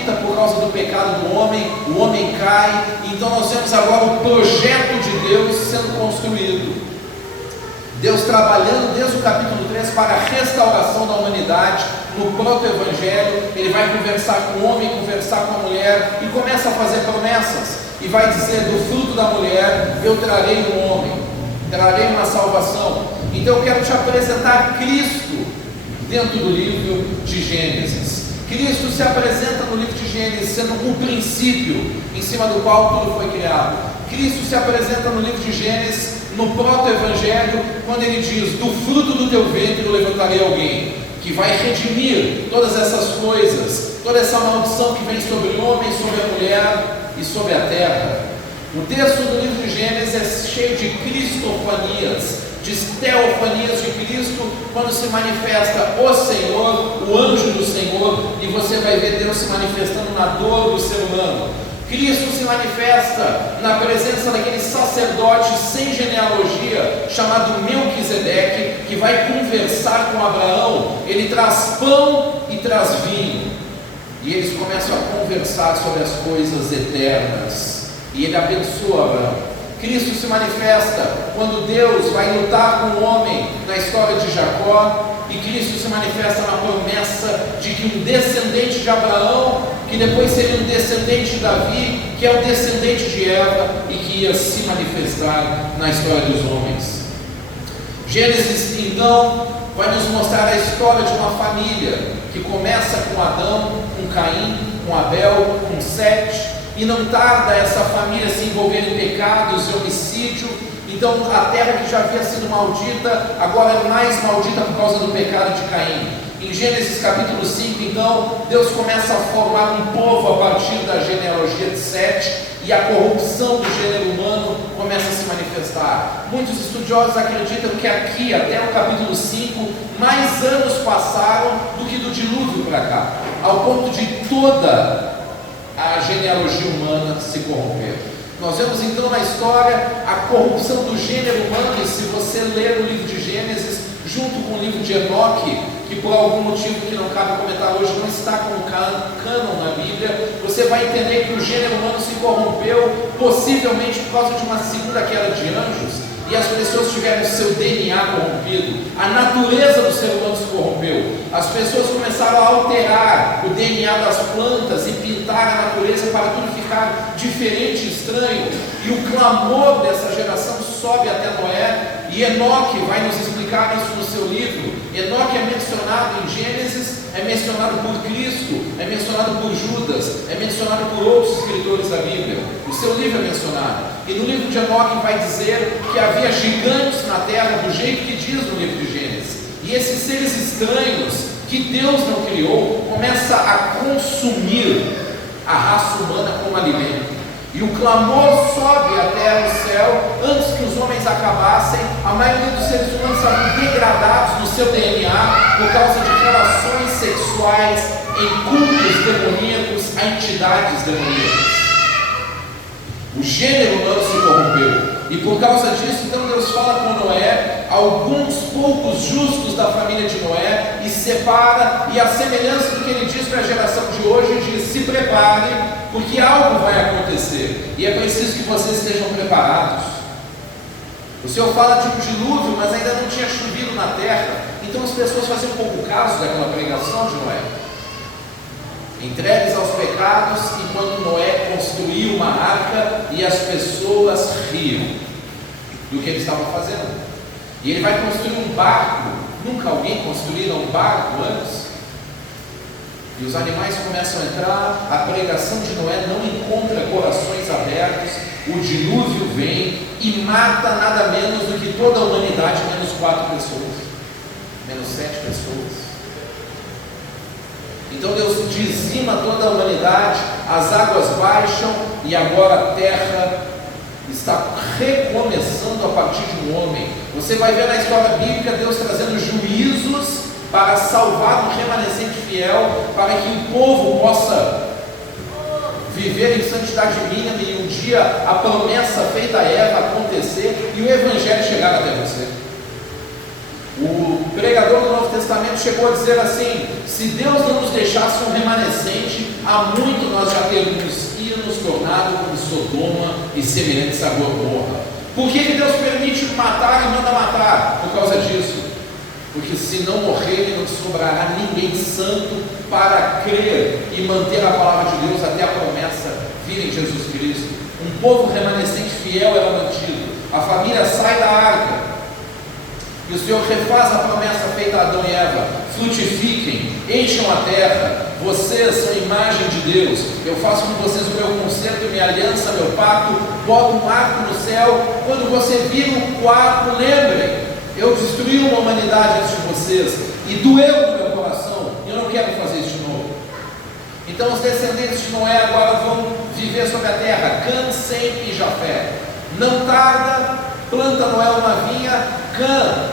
maldita por causa do pecado do homem, o homem cai, então nós vemos agora o projeto de Deus sendo construído. Deus trabalhando desde o capítulo 3 para a restauração da humanidade, no proto-evangelho. Ele vai conversar com o homem, conversar com a mulher, e começa a fazer promessas, e vai dizer: do fruto da mulher eu trarei um homem, trarei uma salvação. Então eu quero te apresentar Cristo dentro do livro de Gênesis. Cristo se apresenta no livro de Gênesis sendo um princípio em cima do qual tudo foi criado. Cristo se apresenta no livro de Gênesis, no proto-evangelho, quando ele diz: do fruto do teu ventre eu levantarei alguém que vai redimir todas essas coisas, toda essa maldição que vem sobre o homem, sobre a mulher e sobre a terra. O texto do livro de Gênesis é cheio de cristofanias, de teofanias de Cristo, quando se manifesta o Senhor, o anjo do Senhor, e você vai ver Deus se manifestando na dor do ser humano. Cristo se manifesta na presença daquele sacerdote sem genealogia, chamado Melquisedeque, que vai conversar com Abraão. Ele traz pão e traz vinho, e eles começam a conversar sobre as coisas eternas, e ele abençoa Abraão. Cristo se manifesta quando Deus vai lutar com o homem na história de Jacó, e Cristo se manifesta na promessa de que um descendente de Abraão, que depois seria um descendente de Davi, que é o descendente de Eva, e que ia se manifestar na história dos homens. Gênesis então vai nos mostrar a história de uma família que começa com Adão, com Caim, com Abel, com Sete, e não tarda essa família se envolver em pecados e homicídio. Então a terra que já havia sido maldita, agora é mais maldita por causa do pecado de Caim. Em Gênesis capítulo 5, então, Deus começa a formar um povo a partir da genealogia de Sete, e a corrupção do gênero humano começa a se manifestar. Muitos estudiosos acreditam que aqui, até o capítulo 5, mais anos passaram do que do dilúvio para cá, ao ponto de toda a genealogia humana se corromper. Nós vemos então na história a corrupção do gênero humano, e se você ler o livro de Gênesis, junto com o livro de Enoque, que por algum motivo que não cabe comentar hoje não está como cânon na Bíblia, você vai entender que o gênero humano se corrompeu, possivelmente por causa de uma segunda queda de anjos, e as pessoas tiveram seu DNA corrompido, a natureza do ser humano se corrompeu, as pessoas começaram a alterar o DNA das plantas e pintar a natureza para tudo ficar diferente e estranho, e o clamor dessa geração sobe até Noé, e Enoque vai nos explicar isso no seu livro. Enoque é mencionado em Gênesis, é mencionado por Cristo, é mencionado por Judas, é mencionado por outros escritores da Bíblia. O seu livro é mencionado, e no livro de Enoque vai dizer que havia gigantes na terra, do jeito que diz no livro de Gênesis, e esses seres estranhos que Deus não criou começa a consumir a raça humana como alimento. E o clamor sobe até o céu. Antes que os homens acabassem, a maioria dos seres humanos estavam degradados no seu DNA por causa de relações sexuais em cultos demoníacos a entidades demoníacas. O gênero humano se corrompeu, e por causa disso, então Deus fala com Noé, alguns poucos justos da família de Noé, e separa, e a semelhança do que ele diz para a geração de hoje, ele diz: se preparem, porque algo vai acontecer, e é preciso que vocês estejam preparados. O Senhor fala de um dilúvio, mas ainda não tinha chovido na terra, então as pessoas faziam pouco caso daquela pregação de Noé, entregues aos pecados, enquanto Noé construiu uma arca, e as pessoas riam do que ele estava fazendo. E ele vai construir um barco. Nunca alguém construíra um barco antes. E os animais começam a entrar, a pregação de Noé não encontra corações abertos, o dilúvio vem e mata nada menos do que toda a humanidade, menos 4 pessoas, menos 7 pessoas. Então Deus dizima toda a humanidade, as águas baixam, e agora a terra está recomeçando a partir de um homem. Você vai ver na história bíblica Deus trazendo juízos para salvar um remanescente fiel, para que o povo possa viver em santidade mínima, e um dia a promessa feita a Eva acontecer e o evangelho chegar até você. O pregador do Novo Testamento chegou a dizer assim: se Deus não nos deixasse um remanescente, há muito nós já teríamos nos tornado como Sodoma e semelhantes a Gomorra. Por que Deus permite matar e manda matar? Por causa disso. Porque se não morrerem, não sobrará ninguém santo para crer e manter a palavra de Deus até a promessa vir em Jesus Cristo. Um povo remanescente fiel era mantido. A família sai da arca e o Senhor refaz a promessa feita a Adão e Eva: frutifiquem, encham a terra, vocês são imagem de Deus, eu faço com vocês o meu concerto, minha aliança, meu pacto, boto um arco no céu. Quando você vir o arco, lembrem, eu destruí uma humanidade antes de vocês e doeu no meu coração, e eu não quero fazer isso de novo. Então os descendentes de Noé agora vão viver sobre a terra, Cã, Sem e Jafé. Não tarda, planta Noé uma vinha. Cã,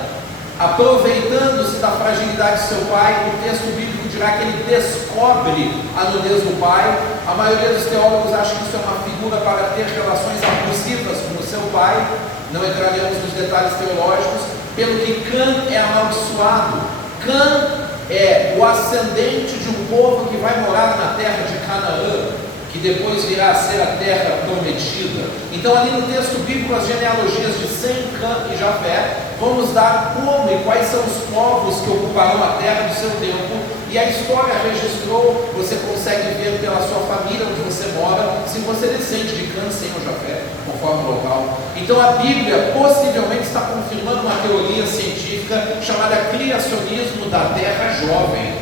aproveitando-se da fragilidade de seu pai, o texto bíblico dirá que ele descobre a nudez do pai. A maioria dos teólogos acha que isso é uma figura para ter relações abusivas com o seu pai. Não entraremos nos detalhes teológicos. Pelo que Cã é amaldiçoado. Cã é o ascendente de um povo que vai morar na terra de Canaã, que depois virá a ser a terra prometida. Então ali no texto bíblico as genealogias de Sem, Cã e Jafé vão nos dar como e quais são os povos que ocuparão a terra do seu tempo, e a história registrou. Você consegue ver pela sua família onde você mora, se você descende de Cã, Sem ou Jafé, conforme o local. Então a Bíblia possivelmente está confirmando uma teoria científica chamada criacionismo da terra jovem.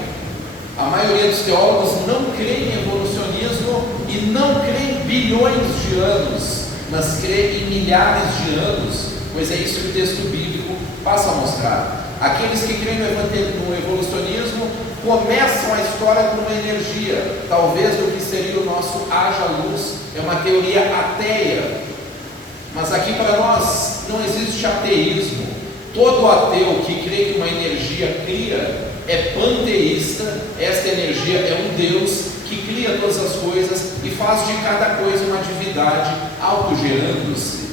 A maioria dos teólogos não crê em evolucionismo e não crê em bilhões de anos, mas crê em milhares de anos, pois é isso que o texto bíblico passa a mostrar. Aqueles que creem no evolucionismo começam a história com uma energia, talvez do que seria o nosso haja luz. É uma teoria ateia, mas aqui para nós não existe ateísmo. Todo ateu que crê que uma energia cria é panteísta. Esta energia é um Deus que cria todas as coisas e faz de cada coisa uma divindade, autogerando-se.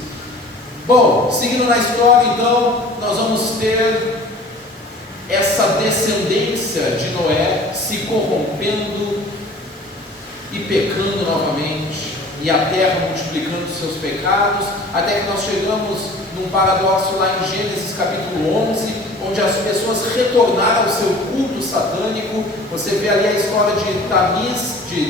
Bom, seguindo na história, então, nós vamos ter essa descendência de Noé se corrompendo e pecando novamente, e a terra multiplicando seus pecados, até que nós chegamos num paradoxo lá em Gênesis capítulo 11, onde as pessoas retornaram ao seu culto satânico. Você vê ali a história de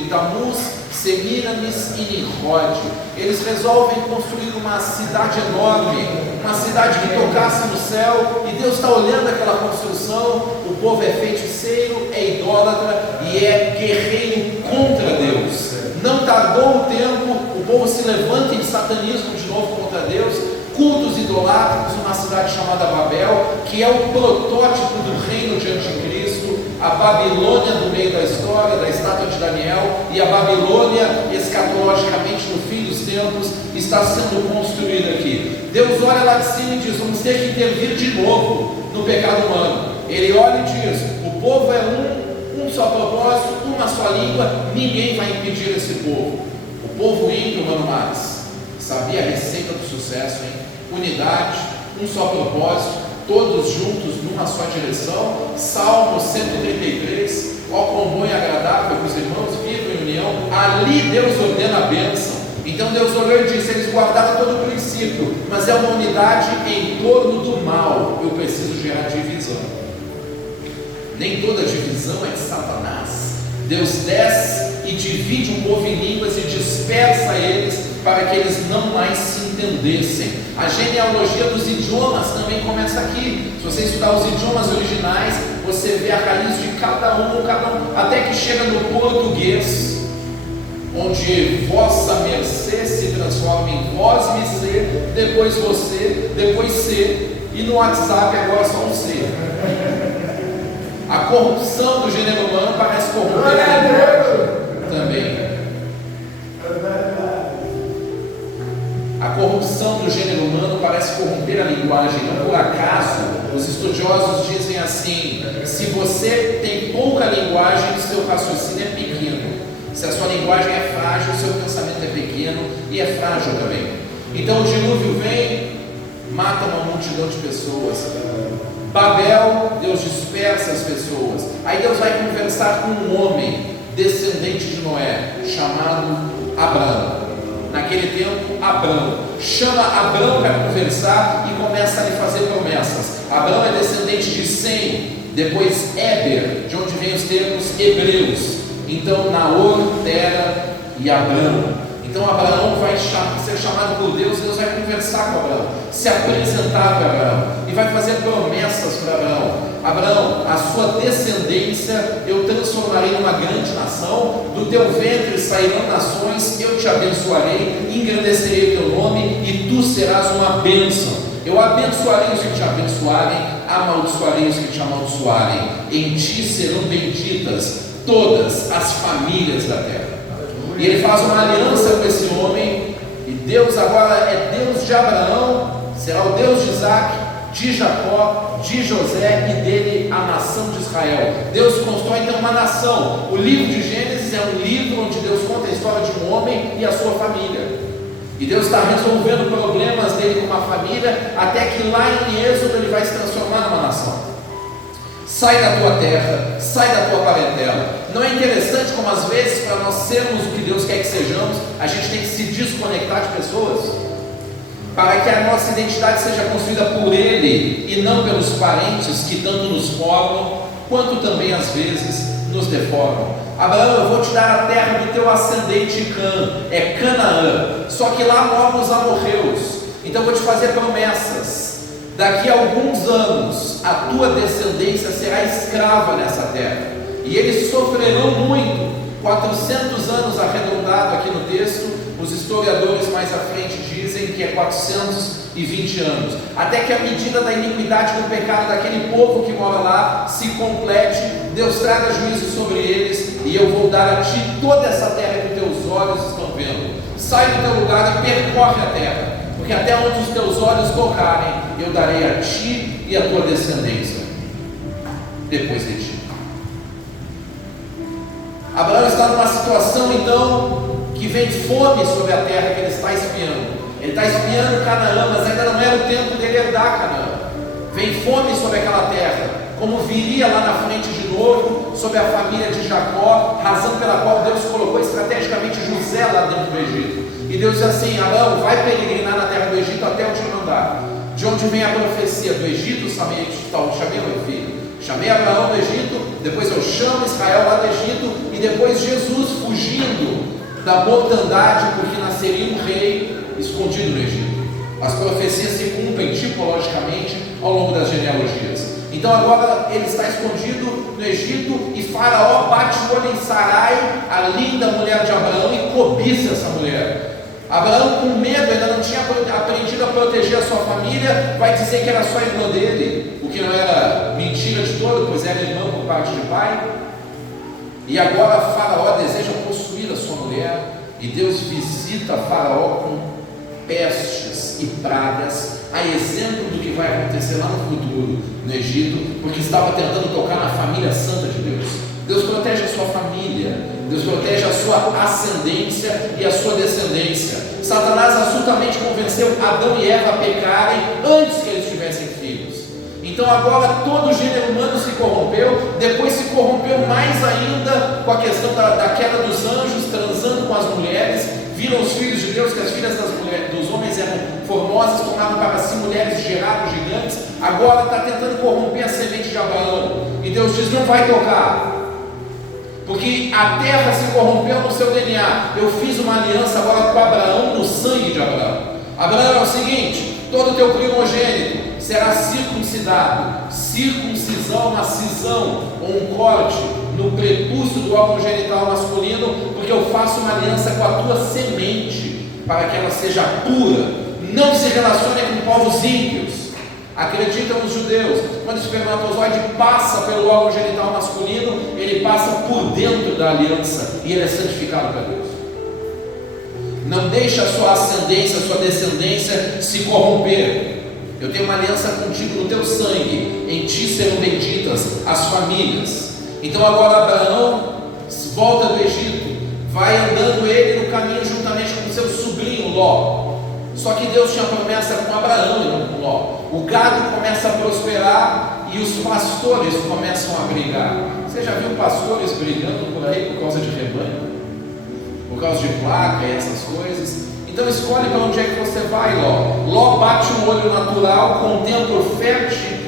Tamuz, Semiramis e Nimrod. Eles resolvem construir uma cidade enorme, uma cidade que tocasse no céu, e Deus está olhando aquela construção. O povo é feiticeiro, é idólatra e é guerreiro contra Deus. Não tardou o tempo, o povo se levanta em satanismo de novo contra Deus, cultos idolátricos, uma cidade chamada Babel, que é o protótipo do reino de Anticristo, a Babilônia do meio da história, da estátua de Daniel, e a Babilônia, escatologicamente no fim dos tempos, está sendo construída aqui. Deus olha lá de cima e diz: vamos ter que intervir de novo no pecado humano. Ele olha e diz: o povo é um só propósito, uma só língua, ninguém vai impedir esse povo. O povo ímpio, Mano Mares, sabia a receita do sucesso, hein? Unidade, um só propósito, todos juntos numa só direção. Salmo 133, ó quão bom e agradável que os irmãos vivam em união. Ali Deus ordena a bênção. Então Deus olhou e disse: eles guardaram todo o princípio, mas é uma unidade em torno do mal. Eu preciso gerar divisão. Nem toda divisão é de Satanás. Deus desce e divide um povo em línguas e dispersa eles para que eles não mais se entendessem. A genealogia dos idiomas também começa aqui. Se você estudar os idiomas originais, você vê a raiz de cada um, até que chega no português, onde vossa mercê se transforma em vós me ser, depois você, depois ser, e no WhatsApp agora só um ser. A corrupção do gênero humano parece corromper a linguagem também. A corrupção do gênero humano parece corromper a linguagem. Não por acaso, os estudiosos dizem assim: se você tem pouca linguagem, seu raciocínio é pequeno. Se a sua linguagem é frágil, seu pensamento é pequeno e é frágil também. Então o dilúvio vem, mata uma multidão de pessoas. Babel, Deus dispersa as pessoas. Aí Deus vai conversar com um homem descendente de Noé, chamado Abraão. Naquele tempo, Abraão chama Abraão para conversar e começa a lhe fazer promessas. Abraão é descendente de Sem, depois Éber, de onde vem os termos hebreus. Então Naor, Tera e Abraão. Então Abraão vai ser chamado por Deus, Deus vai conversar com Abraão, se apresentar para Abraão e vai fazer promessas para Abraão. Abraão, a sua descendência eu transformarei numa grande nação, do teu ventre sairão nações, eu te abençoarei, engrandecerei o teu nome e tu serás uma bênção. Eu abençoarei os que te abençoarem, amaldiçoarei os que te amaldiçoarem. Em ti serão benditas todas as famílias da terra. E ele faz uma aliança com esse homem, e Deus agora é Deus de Abraão, será o Deus de Isaac, de Jacó, de José e dele a nação de Israel. Deus constrói então uma nação. O livro de Gênesis é um livro onde Deus conta a história de um homem e a sua família. E Deus está resolvendo problemas dele com uma família, até que lá em Êxodo ele vai se transformar numa nação. Sai da tua terra, sai da tua parentela. Não é interessante como às vezes, para nós sermos o que Deus quer que sejamos, a gente tem que se desconectar de pessoas, para que a nossa identidade seja construída por Ele e não pelos parentes que tanto nos formam, quanto também às vezes nos deformam. Abraão, eu vou te dar a terra do teu ascendente Cã, é Canaã, só que lá moram os amorreus, então eu vou te fazer promessas. Daqui a alguns anos a tua descendência será escrava nessa terra, e eles sofrerão muito. 400 anos arredondado aqui no texto, os historiadores mais à frente dizem que é 420 anos, até que a medida da iniquidade do pecado daquele povo que mora lá se complete, Deus traga juízo sobre eles, e eu vou dar a ti toda essa terra que teus olhos estão vendo. Sai do teu lugar e percorre a terra, porque até onde os teus olhos tocarem, eu darei a ti e a tua descendência depois de ti. Abraão está numa situação então que vem fome sobre a terra que ele está espiando. Ele está espiando Canaã, mas ainda não era o tempo dele herdar Canaã. Vem fome sobre aquela terra, como viria lá na frente de novo, sobre a família de Jacó, razão pela qual Deus colocou estrategicamente José lá dentro do Egito. E Deus diz assim: Abraão, vai peregrinar na terra do Egito até eu te mandar. De onde vem a profecia? Do Egito chamei meu filho. Chamei Abraão do Egito, depois eu chamo Israel lá do Egito, e depois Jesus fugindo da mortandade, porque nasceria um rei escondido no Egito. As profecias se cumprem tipologicamente ao longo das genealogias. Então agora ele está escondido no Egito, e Faraó bate o olho em Sarai, a linda mulher de Abraão, e cobiça essa mulher. Abraão, com medo, ainda não tinha aprendido a proteger a sua família, vai dizer que era só irmã dele, o que não era mentira de todo, pois era irmão por parte de pai. E agora Faraó deseja possuir a sua mulher, e Deus visita Faraó com pestes e pragas, a exemplo do que vai acontecer lá no futuro no Egito, porque estava tentando tocar na família santa de Deus. Deus protege a sua família, Deus protege a sua ascendência e a sua descendência. Satanás astutamente convenceu Adão e Eva a pecarem antes que eles tivessem filhos. Então agora todo o gênero humano se corrompeu, depois se corrompeu mais ainda com a questão da queda dos anjos, transando com as mulheres. Viram os filhos de Deus que as filhas dos homens eram formosas, tomaram para si mulheres e geraram gigantes. Agora está tentando corromper a semente de Abraão, e Deus diz: não vai tocar, porque a terra se corrompeu no seu DNA. Eu fiz uma aliança agora com Abraão, no sangue de Abraão. Abraão, é o seguinte: todo o teu primogênito será circuncidado. Circuncisão, uma cisão ou um corte no prepúcio do órgão genital masculino, porque eu faço uma aliança com a tua semente, para que ela seja pura. Não se relacione com povos ímpios. Acreditam os judeus, quando o espermatozoide passa pelo órgão genital masculino, ele passa por dentro da aliança e ele é santificado para Deus. Não deixe a sua ascendência, a sua descendência se corromper. Eu tenho uma aliança contigo no teu sangue, em ti serão benditas as famílias. Então agora Abraão volta do Egito, vai andando ele no caminho juntamente com seu sobrinho Ló. Só que Deus tinha promessa com Abraão e não com Ló. O gado começa a prosperar e os pastores começam a brigar. Você já viu pastores brigando por aí por causa de rebanho? Por causa de placa e essas coisas? Então escolhe para onde é que você vai, Ló. Ló bate um olho natural, contempla o fértil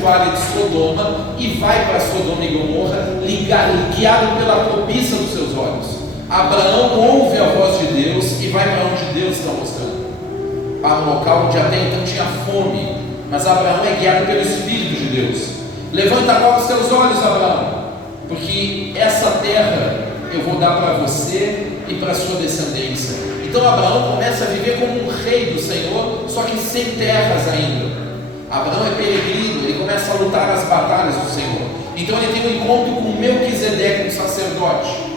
vale de Sodoma e vai para Sodoma e Gomorra, guiado pela cobiça dos seus olhos. Abraão ouve a voz de Deus e vai para onde Deus está mostrando, para um local onde até então tinha fome, mas Abraão é guiado pelo Espírito de Deus. Levanta agora os teus olhos, Abraão, porque essa terra eu vou dar para você e para a sua descendência. Então Abraão começa a viver como um rei do Senhor, só que sem terras ainda. Abraão é peregrino, ele começa a lutar as batalhas do Senhor. Então ele tem um encontro com Melquisedeque, um sacerdote.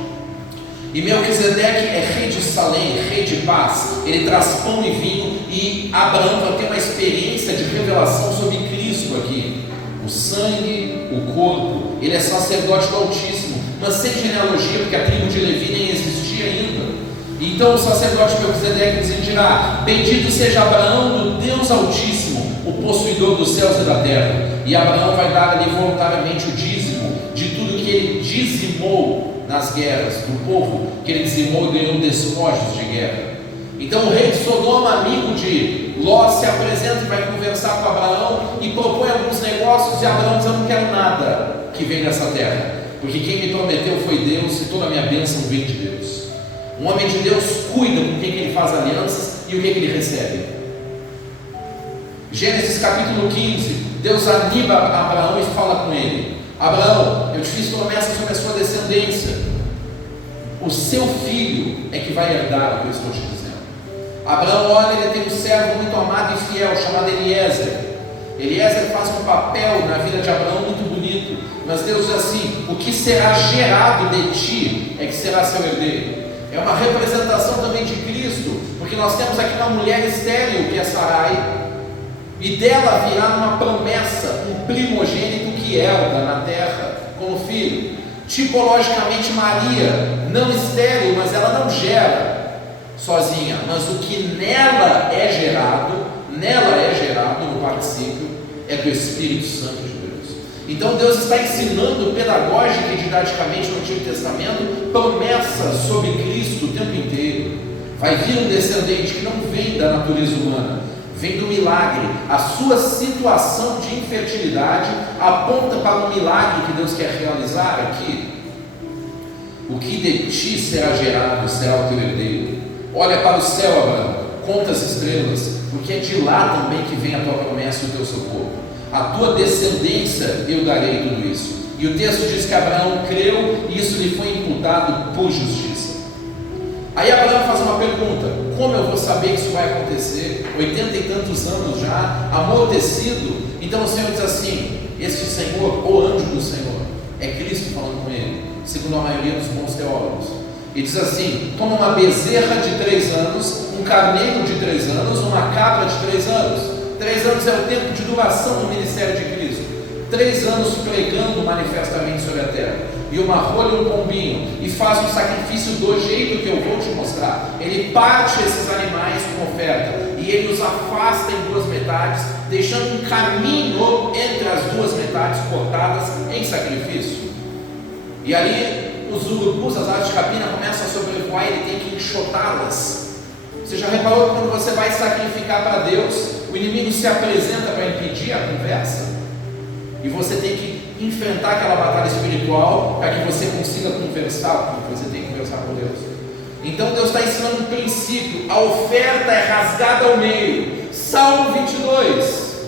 E Melquisedeque é rei de Salém, rei de paz. Ele traz pão e vinho, e Abraão vai ter uma experiência de revelação sobre Cristo aqui. O sangue, o corpo. Ele é sacerdote do Altíssimo, mas sem genealogia, porque a tribo de Levi nem existia ainda. Então o sacerdote Melquisedeque dirá: bendito seja Abraão do Deus Altíssimo, o possuidor dos céus e da terra. E Abraão vai dar ali voluntariamente o dízimo de tudo que ele dizimou nas guerras, do povo que ele dizimou e ganhou despojos de guerra. Então o rei de Sodoma, amigo de Ló, se apresenta e vai conversar com Abraão e propõe alguns negócios, e Abraão diz: eu não quero nada que vem dessa terra, porque quem me prometeu foi Deus, e toda a minha bênção vem de Deus. Um homem de Deus cuida com quem ele faz alianças e o que ele recebe. Gênesis capítulo 15, Deus anima Abraão e fala com ele: Abraão, eu te fiz promessa sobre a sua descendência, o seu filho é que vai herdar o que eu estou te dizendo. Abraão olha, ele tem um servo muito amado e fiel, chamado Eliezer. Eliezer faz um papel na vida de Abraão muito bonito, mas Deus diz assim: o que será gerado de ti é que será seu herdeiro. É uma representação também de Cristo, porque nós temos aqui uma mulher estéril, que é Sarai, e dela virá uma promessa, um primogênito que herda na terra como filho. Tipologicamente Maria, não estéril, mas ela não gera sozinha, mas o que nela é gerado no particípio, é do Espírito Santo de Deus. Então Deus está ensinando pedagógica e didaticamente no Antigo Testamento promessas sobre Cristo o tempo inteiro. Vai vir um descendente que não vem da natureza humana, vem do milagre. A sua situação de infertilidade aponta para o milagre que Deus quer realizar aqui. O que de ti será gerado será o teu herdeiro. Olha para o céu, Abraão, conta as estrelas, porque é de lá também que vem a tua promessa e o teu socorro. A tua descendência eu darei tudo isso. E o texto diz que Abraão creu e isso lhe foi imputado por justiça. Aí Abraão faz uma pergunta: como eu vou saber que isso vai acontecer? 80 e tantos anos já, amortecido. Então o Senhor diz assim: este Senhor, o anjo do Senhor, é Cristo falando com ele, segundo a maioria dos bons teólogos. E diz assim: toma uma bezerra de 3 anos, um carneiro de 3 anos, uma cabra de 3 anos. 3 anos é o tempo de duração do ministério de Cristo. 3 anos pregando manifestamente sobre a terra. E uma rola e um pombinho. E faz um sacrifício do jeito que eu vou te mostrar. Ele parte esses animais como oferta, e ele os afasta em 2 metades, deixando um caminho entre as 2 metades cortadas em sacrifício. E ali os urubus, as aves de rapina, começam a sobrevoar, e ele tem que enxotá-las. Você já reparou que quando você vai sacrificar para Deus, o inimigo se apresenta para impedir a conversa? E você tem que enfrentar aquela batalha espiritual para que você consiga conversar, porque você tem que conversar com Deus. Então Deus está ensinando um princípio: a oferta é rasgada ao meio. Salmo 22: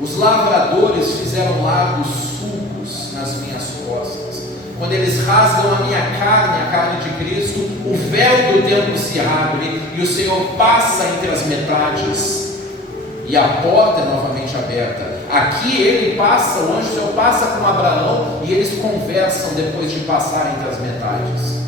os lavradores fizeram largos sulcos nas minhas costas. Quando eles rasgam a minha carne, a carne de Cristo, o véu do templo se abre e o Senhor passa entre as metades, e a porta é novamente aberta. Aqui ele passa, o anjo do Senhor passa com Abraão, e eles conversam depois de passar entre as metades.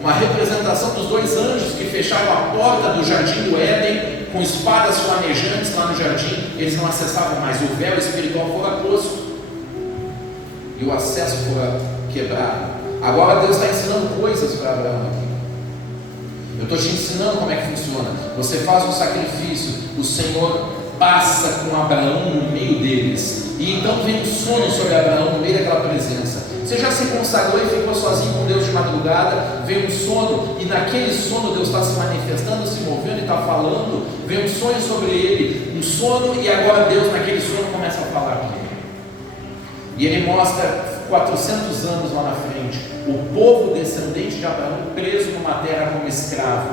Uma representação dos 2 anjos que fecharam a porta do jardim do Éden, com espadas flamejantes lá no jardim. Eles não acessavam mais, o véu espiritual fora posto, e o acesso fora quebrado. Agora Deus está ensinando coisas para Abraão aqui. Eu estou te ensinando como é que funciona. Você faz um sacrifício, o Senhor passa com Abraão no meio deles, e então vem um sono sobre Abraão no meio daquela presença. Você já se consagrou e ficou sozinho com Deus de madrugada, vem um sono, e naquele sono Deus está se manifestando, se movendo e está falando, vem um sonho sobre ele, um sono, e agora Deus naquele sono começa a falar com ele. E ele mostra 400 anos lá na frente, o povo descendente de Abraão preso numa terra como escravo.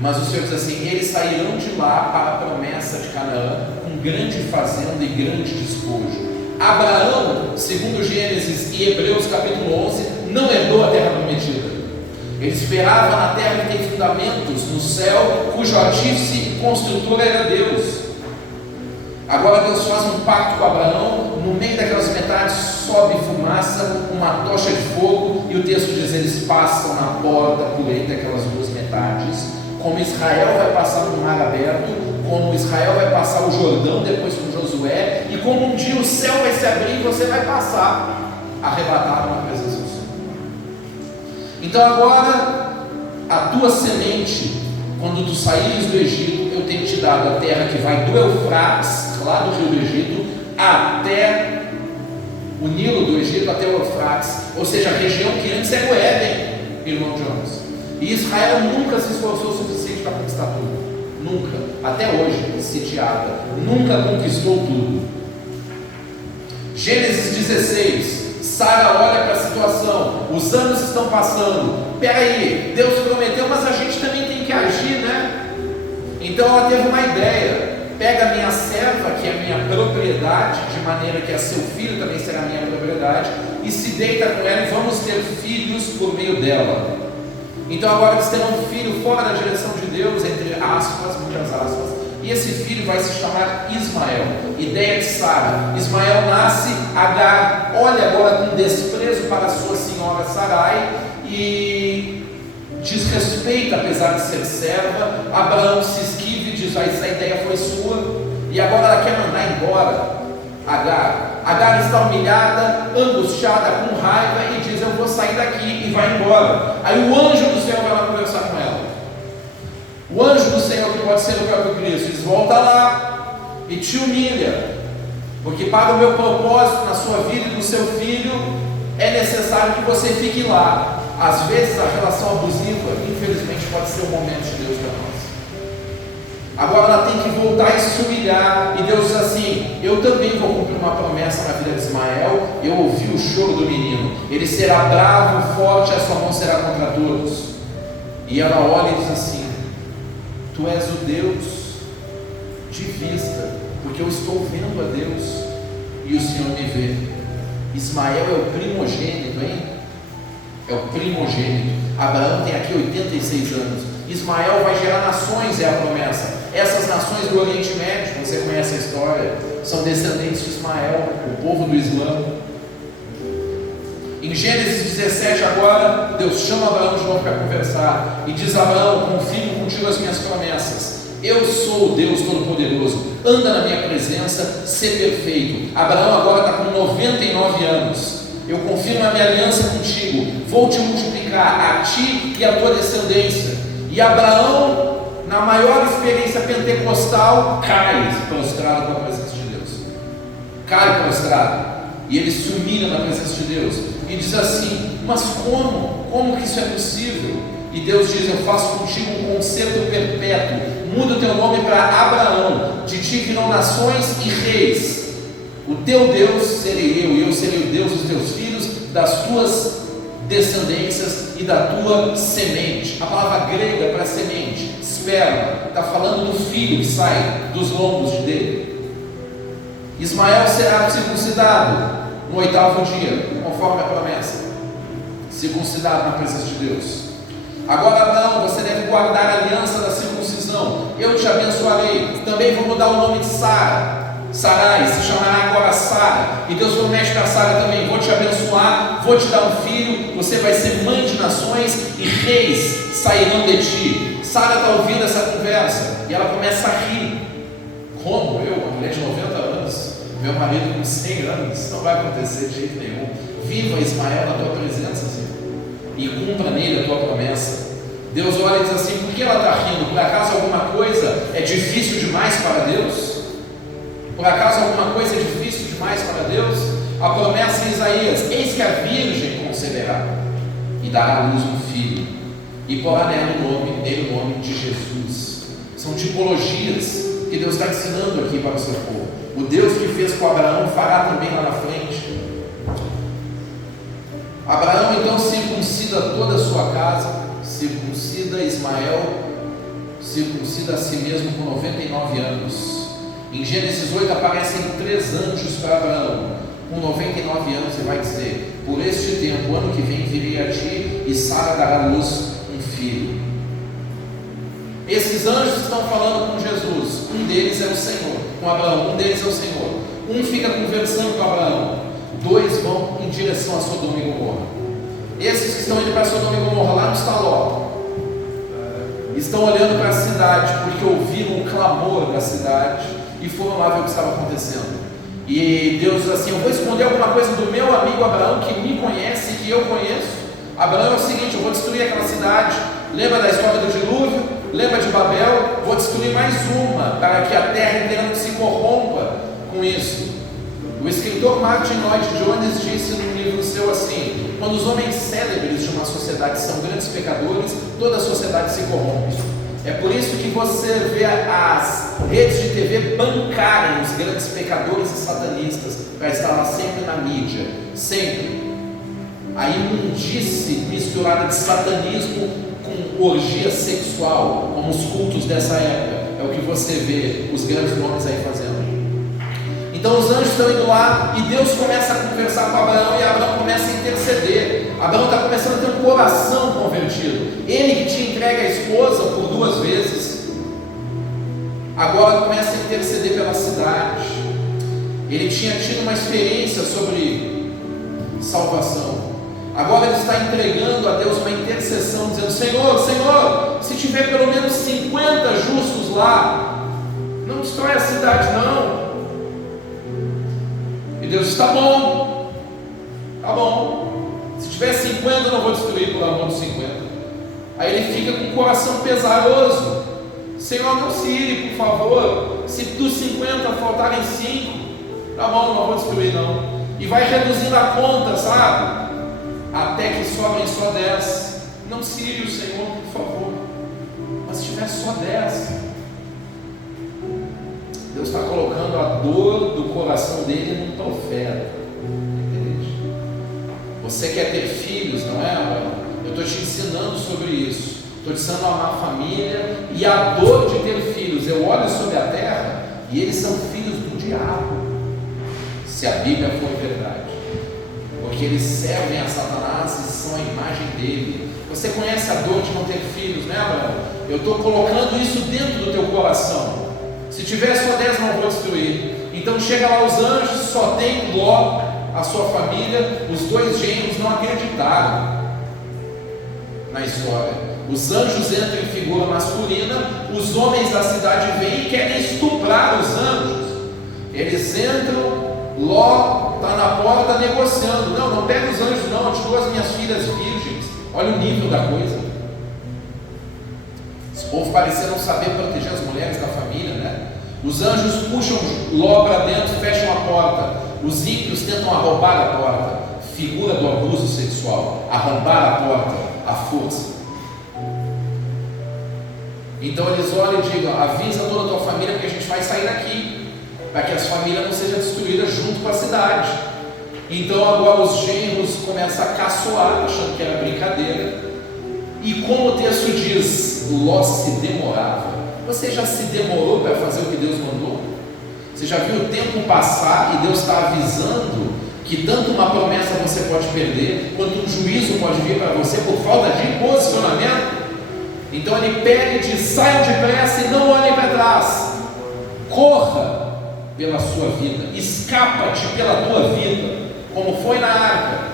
Mas o Senhor diz assim: eles sairão de lá para a promessa de Canaã, com grande fazenda e grande despojo. Abraão, segundo Gênesis e Hebreus capítulo 11, não herdou a terra prometida. Ele esperava na terra que tem fundamentos, no céu, cujo artífice e construtor era Deus. Agora Deus faz um pacto com Abraão, no meio daquelas metades sobe fumaça, uma tocha de fogo, e o texto diz: eles passam na borda por entre aquelas duas metades, como Israel vai passar no mar aberto, como Israel vai passar o Jordão depois com Josué, e como um dia o céu vai se abrir e você vai passar arrebatado na presença do Senhor. Então agora, a tua semente, quando tu saíres do Egito, eu tenho te dado a terra que vai do Eufrates, lá do rio do Egito, até o Nilo do Egito, até o Eufrates, ou seja, a região que antes era o Éden, irmão Jonas. E Israel nunca se esforçou o suficiente para conquistar tudo. Nunca, até hoje, sitiada, nunca conquistou tudo. Gênesis 16, Sara olha para a situação, os anos estão passando. Peraí, Deus prometeu, mas a gente também tem que agir, né? Então ela teve uma ideia: pega a minha serva, que é a minha propriedade, de maneira que a seu filho também será minha propriedade, e se deita com ela, e vamos ter filhos por meio dela. Então agora eles terão um filho fora da direção de Deus, entre aspas, muitas aspas, e esse filho vai se chamar Ismael. Ideia de Sara: Ismael nasce, Agar olha agora com desprezo para sua senhora Sarai e desrespeita, apesar de ser serva. Abraão se esquiva e diz: essa ideia foi sua, e agora ela quer mandar embora Agar está humilhada, angustiada, com raiva, e diz: eu vou sair daqui, e vai embora. Aí o anjo do Senhor vai lá conversar com ela. O anjo do Senhor, que pode ser o próprio Cristo, diz: volta lá e te humilha, porque para o meu propósito na sua vida e no seu filho é necessário que você fique lá. Às vezes a relação abusiva, infelizmente, pode ser o momento de Deus para nós. Agora ela tem que voltar e se humilhar, e Deus diz assim: eu também vou cumprir uma promessa na vida de Ismael. Eu ouvi o choro do menino, ele será bravo, forte, a sua mão será contra todos. E ela olha e diz assim: tu és o Deus de vista, porque eu estou vendo a Deus e o Senhor me vê. Ismael é o primogênito, hein? É o primogênito. Abraão tem aqui 86 anos. Ismael vai gerar nações, é a promessa. Essas nações do Oriente Médio, você conhece a história, são descendentes de Ismael, o povo do Islã. Em Gênesis 17 agora, Deus chama Abraão de novo para conversar, e diz: Abraão, confio contigo as minhas promessas. Eu sou o Deus Todo-Poderoso, anda na minha presença, ser perfeito. Abraão agora está com 99 anos. Eu confirmo a minha aliança contigo, vou te multiplicar, a ti e a tua descendência. E Abraão, na maior experiência pentecostal, cai prostrado com a presença de Deus. Cai prostrado, e ele se humilha na presença de Deus, e diz assim: mas como? Como que isso é possível? E Deus diz: eu faço contigo um concerto perpétuo, muda o teu nome para Abraão, de ti virão nações e reis. O teu Deus serei eu, e eu serei o Deus dos teus filhos, das tuas descendências e da tua semente. A palavra grega para semente, sperma, está falando do filho que sai dos lombos dele. Ismael será circuncidado no 8º dia, conforme a promessa, circuncidado na presença de Deus. Agora Abraão, você deve guardar a aliança da circuncisão. Eu te abençoarei. Também vou mudar o nome de Sarai se chamará agora Sara. E Deus promete para Sara também: vou te abençoar, vou te dar um filho, você vai ser mãe de nações e reis sairão de ti. Sara está ouvindo essa conversa e ela começa a rir. Como? Eu, uma mulher de 90 anos, meu marido com 100 anos, isso não vai acontecer de jeito nenhum. Viva Ismael na tua presença, Senhor, e cumpra nele a tua promessa. Deus olha e diz assim: por que ela está rindo? Por acaso alguma coisa é difícil demais para Deus? Por acaso alguma coisa é difícil demais para Deus? A promessa em Isaías: eis que a virgem conceberá e dará à luz um filho, e porá nele o nome de Jesus. São tipologias que Deus está ensinando aqui para o seu povo. O Deus que fez com Abraão fará também lá na frente. Abraão então circuncida toda a sua casa, circuncida Ismael, circuncida a si mesmo com 99 anos. Em Gênesis 8 aparecem 3 anjos para Abraão, com 99 anos, e vai dizer: por este tempo, ano que vem, virei a ti, e Sara dará à luz um filho. Esses anjos estão falando com Jesus. Um deles é o Senhor, com Abraão, um deles é o Senhor. Um fica conversando com Abraão, 2 vão em direção a Sodoma e Gomorra. Esses que estão indo para Sodoma e Gomorra, lá não está Ló, estão olhando para a cidade, porque ouviram o clamor da cidade e foram lá ver o que estava acontecendo. E Deus diz assim: eu vou esconder alguma coisa do meu amigo Abraão, que me conhece, que eu conheço. Abraão é o seguinte: eu vou destruir aquela cidade. Lembra da história do dilúvio? Lembra de Babel? Vou destruir mais uma, para que a terra inteira não se corrompa com isso. O escritor Martin Lloyd Jones disse num livro seu assim: quando os homens célebres de uma sociedade são grandes pecadores, toda a sociedade se corrompe. É por isso que você vê as redes de TV bancarem os grandes pecadores e satanistas, para estar lá sempre na mídia, sempre. A imundície misturada de satanismo com orgia sexual, como os cultos dessa época, é o que você vê os grandes nomes aí fazendo. Então os anjos estão indo lá e Deus começa a conversar com Abraão, e Abraão começa a interceder. Abraão está começando a ter um coração convertido. Ele que te entrega a esposa por 2 vezes, agora começa a interceder pela cidade. Ele tinha tido uma experiência sobre salvação, agora ele está entregando a Deus uma intercessão, dizendo: Senhor, Senhor, se tiver pelo menos 50 justos lá, não destrói a cidade não. E Deus diz: tá bom, se tiver 50 eu não vou destruir por amor dos 50. Aí ele fica com o coração pesaroso: Senhor, não se ire, por favor, se dos 50 faltarem 5, tá bom, não vou destruir não. E vai reduzindo a conta, sabe, até que sobrem só 10. Não se ire o Senhor, por favor, mas se tiver só 10, Deus está colocando a dor do coração dele numa oferta. Entende? Você quer ter filhos, não é, Abraão? Eu estou te ensinando sobre isso. Estou te ensinando a amar a família e a dor de ter filhos. Eu olho sobre a terra e eles são filhos do diabo, se a Bíblia for verdade, porque eles servem a Satanás e são a imagem dele. Você conhece a dor de não ter filhos, né, Abraão? Eu estou colocando isso dentro do teu coração. Se tiver só 10, não vou destruir. Então chega lá os anjos, só tem Ló, a sua família. Os 2 genros não acreditaram na história. Os anjos entram em figura masculina, os homens da cidade vêm e querem estuprar os anjos. Eles entram, Ló está na porta negociando: não pega os anjos não, eu te dou as minhas filhas virgens. Olha o nível da coisa. Esse povo parecia não saber proteger as mulheres da família, né? Os anjos puxam Ló para dentro, fecham a porta. Os ímpios tentam arrombar a porta, figura do abuso sexual, arrombar a porta, a força. Então eles olham e digam: avisa toda a tua família, porque a gente vai sair daqui, para que as famílias não sejam destruídas junto com a cidade. Então agora os genros começam a caçoar, achando que era brincadeira. E como o texto diz, Ló se demorava. Você já se demorou para fazer o que Deus mandou? Você já viu o tempo passar e Deus está avisando que tanto uma promessa você pode perder, quanto um juízo pode vir para você por falta de posicionamento? Então ele pega e diz: saiam depressa e não olhem para trás. Corra pela sua vida, escapa-te pela tua vida, como foi na arca.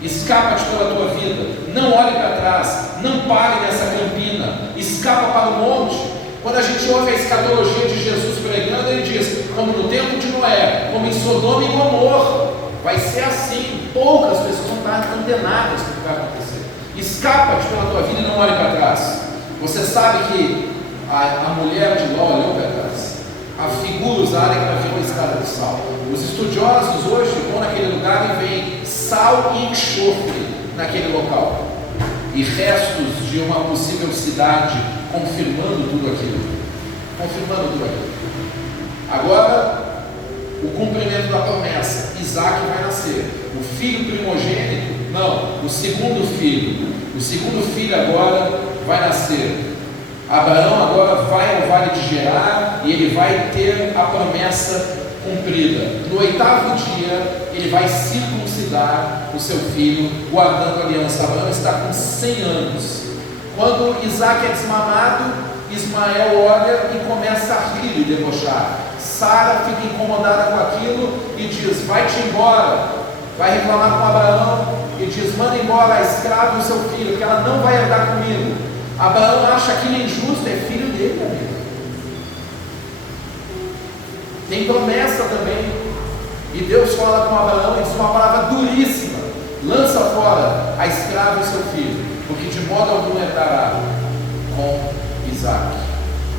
Escapa-te pela tua vida, não olhe para trás, não pare nessa campina, escapa para o monte. Quando a gente ouve a escatologia de Jesus pregando, ele diz: como no tempo de Noé, como em Sodoma e Gomorra, vai ser assim. Poucas pessoas vão estar antenadas do que vai acontecer. Escapa-te pela tua vida e não olhe para trás. Você sabe que a mulher de Ló olhou para trás, a figura usada que ela viu a escada de sal. Os estudiosos hoje vão naquele lugar e veem sal e enxofre naquele local, e restos de uma possível cidade, confirmando tudo aquilo. Agora, o cumprimento da promessa: Isaac vai nascer, o filho primogênito, não, o segundo filho agora vai nascer. Abraão agora vai ao vale de Gerar e ele vai ter a promessa cumprida. No 8º dia, ele vai circuncidar o seu filho, guardando a aliança. Abraão está com 100 anos. Quando Isaac é desmamado, Ismael olha e começa a rir e debochar. Sara fica incomodada com aquilo e diz: vai-te embora. Vai reclamar com Abraão e diz: manda embora a escrava e o seu filho, que ela não vai herdar comigo. Abraão acha aquilo injusto, é filho dele, amigo. Tem promessa também. E Deus fala com Abraão e diz uma palavra duríssima: lança fora a escrava e seu filho, porque de modo algum herdará com Isaac.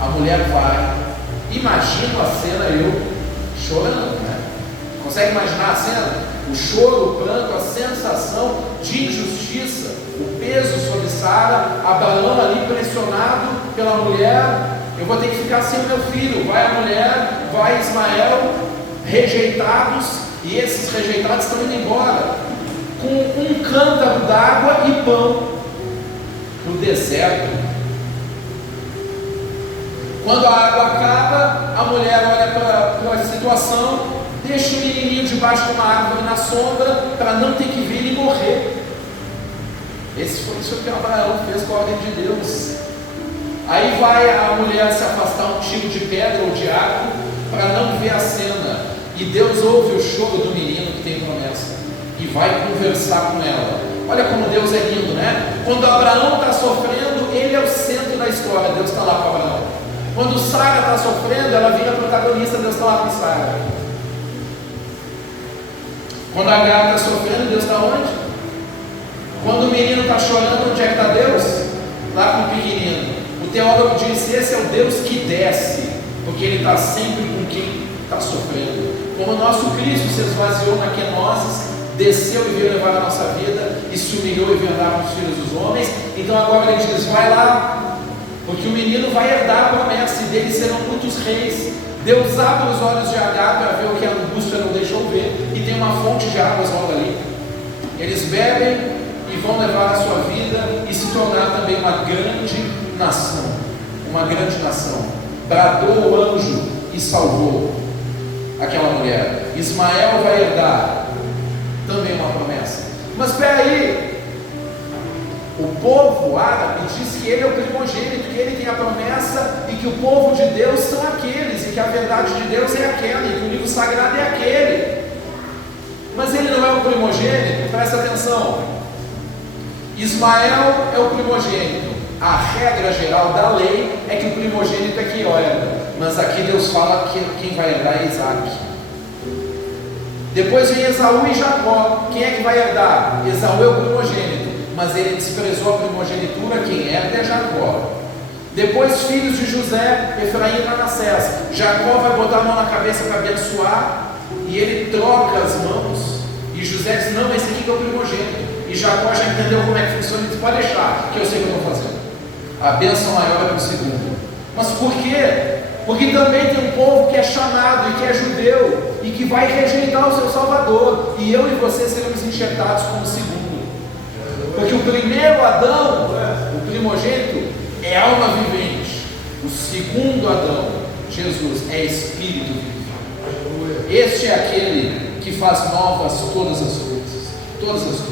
A mulher vai. Imagina a cena, eu chorando, né? Consegue imaginar a cena? O choro, o pranto, a sensação de injustiça, o peso sobre Sara, Abraão ali pressionado pela mulher. Eu vou ter que ficar sem o meu filho. Vai a mulher, vai Ismael, rejeitados, e esses rejeitados estão indo embora com um cântaro d'água e pão no deserto. Quando a água acaba, a mulher olha para a situação, deixa o menininho debaixo de uma árvore na sombra para não ter que vir e morrer. Esse foi isso que Abraão fez com a ordem de Deus. Aí vai a mulher se afastar um tiro de pedra ou de arco para não ver a cena. E Deus ouve o choro do menino que tem promessa e vai conversar com ela. Olha como Deus é lindo, né? Quando Abraão está sofrendo, ele é o centro da história. Deus está lá com Abraão. Quando Sara está sofrendo, ela vira protagonista. Deus está lá com Sara. Quando Agar está sofrendo, Deus está onde? Quando o menino está chorando, onde é que está Deus? Lá com o pequenino. O teólogo diz: esse é o Deus que desce, porque Ele está sempre com quem está sofrendo. Como o nosso Cristo se esvaziou na quenoses, desceu e veio levar a nossa vida, e se humilhou e veio andar com os filhos dos homens. Então agora Ele diz: vai lá, porque o menino vai herdar a promessa, e dele serão muitos reis. Deus abre os olhos de Agar para ver o que a angústia não deixou ver, e tem uma fonte de águas logo ali. Eles bebem e vão levar a sua vida e se tornar também uma grande nação. Uma grande nação. Bradou o anjo e salvou aquela mulher. Ismael vai herdar também uma promessa. Mas espera aí, o povo árabe diz que ele é o primogênito, que ele tem a promessa, e que o povo de Deus são aqueles, e que a verdade de Deus é aquela, e que o livro sagrado é aquele. Mas ele não é o primogênito. Presta atenção. Ismael é o primogênito. A regra geral da lei é que o primogênito é quem herda, mas aqui Deus fala que quem vai herdar é Isaac. Depois vem Esaú e Jacó. Quem é que vai herdar? Esaú é o primogênito, mas ele desprezou a primogenitura. Quem herda é Jacó. Depois, filhos de José, Efraim e Manassés. Jacó vai botar a mão na cabeça para abençoar, e ele troca as mãos, e José diz: não, esse aqui que é o primogênito. E Jacó já entendeu como é que funciona, e diz: pode deixar, que eu sei o que eu estou fazendo. A bênção maior é para o segundo. Mas por quê? Porque também tem um povo que é chamado e que é judeu, e que vai rejeitar o seu Salvador, e eu e você seremos enxertados como segundo. Porque o primeiro Adão, o primogênito, é alma vivente. O segundo Adão, Jesus, é espírito vivente. Este é aquele que faz novas todas as coisas. Todas as coisas.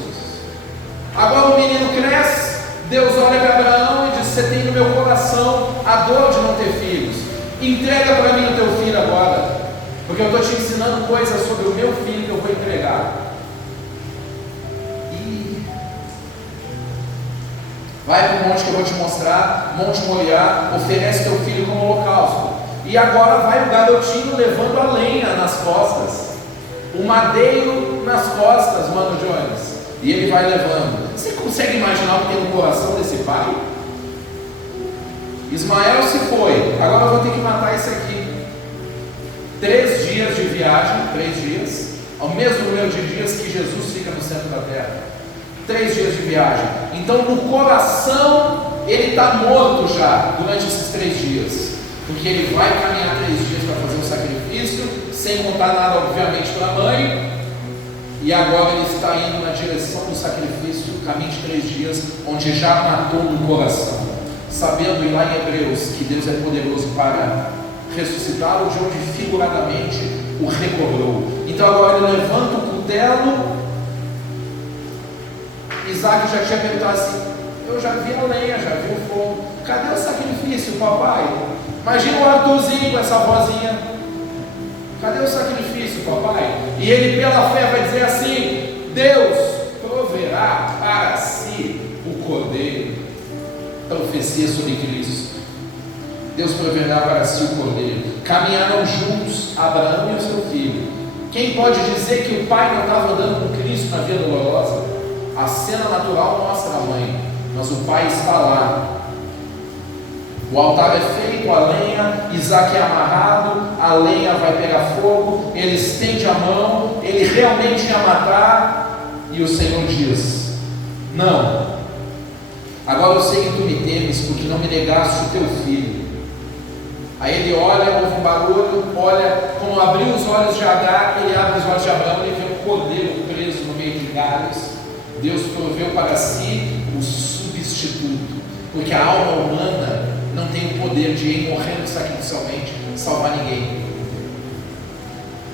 Agora o menino cresce, Deus olha para Abraão e diz: você tem no meu coração a dor de não ter filhos. Entrega para mim o teu filho agora, porque eu estou te ensinando coisas sobre o meu filho que eu vou entregar. E vai para o monte que eu vou te mostrar, Monte Moriá, oferece teu filho como holocausto. E agora vai o garotinho levando a lenha nas costas, o madeiro nas costas, Mano Jones, e ele vai levando. Você consegue imaginar o que tem no coração desse pai? Ismael se foi, agora eu vou ter que matar esse aqui. 3 dias de viagem, 3 dias, ao mesmo número de dias que Jesus fica no centro da terra. 3 dias de viagem. Então no coração ele está morto já durante esses 3 dias, porque ele vai caminhar 3 dias para fazer o sacrifício, sem contar nada obviamente para a mãe, e agora ele está indo na direção do sacrifício, caminho de 3 dias, onde já matou no coração, sabendo lá em Hebreus que Deus é poderoso para ressuscitá-lo, de onde figuradamente o recobrou. Então agora ele levanta o cutelo. Isaac já tinha perguntado assim: eu já vi a lenha, já vi o fogo, cadê o sacrifício, papai? Imagina o Arthurzinho com essa vozinha: cadê o sacrifício, papai? E ele pela fé vai dizer assim: Deus proverá para si o cordeiro. Profecia sobre Cristo. Deus proverá para si o cordeiro. Caminharam juntos Abraão e o seu filho. Quem pode dizer que o pai não estava andando com Cristo na via dolorosa? A cena natural mostra a mãe, mas o pai está lá. O altar é feito, a lenha, Isaac é amarrado, a lenha vai pegar fogo, ele estende a mão, ele realmente ia matar, e o Senhor diz: não, agora eu sei que tu me temes, porque não me negaste o teu filho. Aí ele olha, ouve um barulho, olha, como abriu os olhos de Agar, ele abre os olhos de Abraão e vê um cordeiro preso no meio de galhos. Deus proveu para si o substituto, porque a alma humana não tem o poder de ir morrendo sacrificialmente salvar ninguém.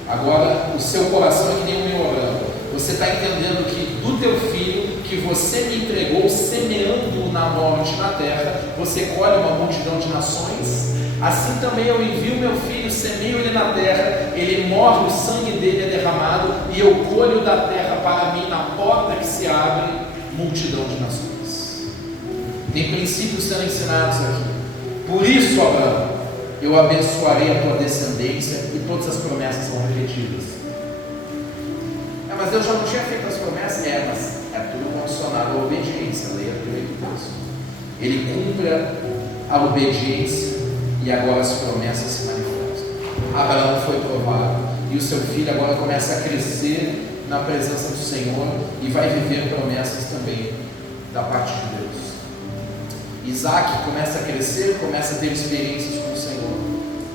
Agora o seu coração é que nem um meu orando. Você está entendendo que do teu filho, que você me entregou, semeando-o na morte na terra, você colhe uma multidão de nações. Assim também eu envio meu filho, semeio ele na terra, ele morre, o sangue dele é derramado, e eu colho da terra para mim, na porta que se abre, multidão de nações. Tem princípios sendo ensinados aqui. Por isso, Abraão, eu abençoarei a tua descendência, e todas as promessas são repetidas. Mas Deus já não tinha feito as promessas? Mas é tudo condicionado à obediência. Leia primeiro Deus. Ele cumpre a obediência, e agora as promessas se manifestam. Abraão foi provado, e o seu filho agora começa a crescer na presença do Senhor, e vai viver promessas também da parte de Deus. Isaac começa a crescer, começa a ter experiências com o Senhor.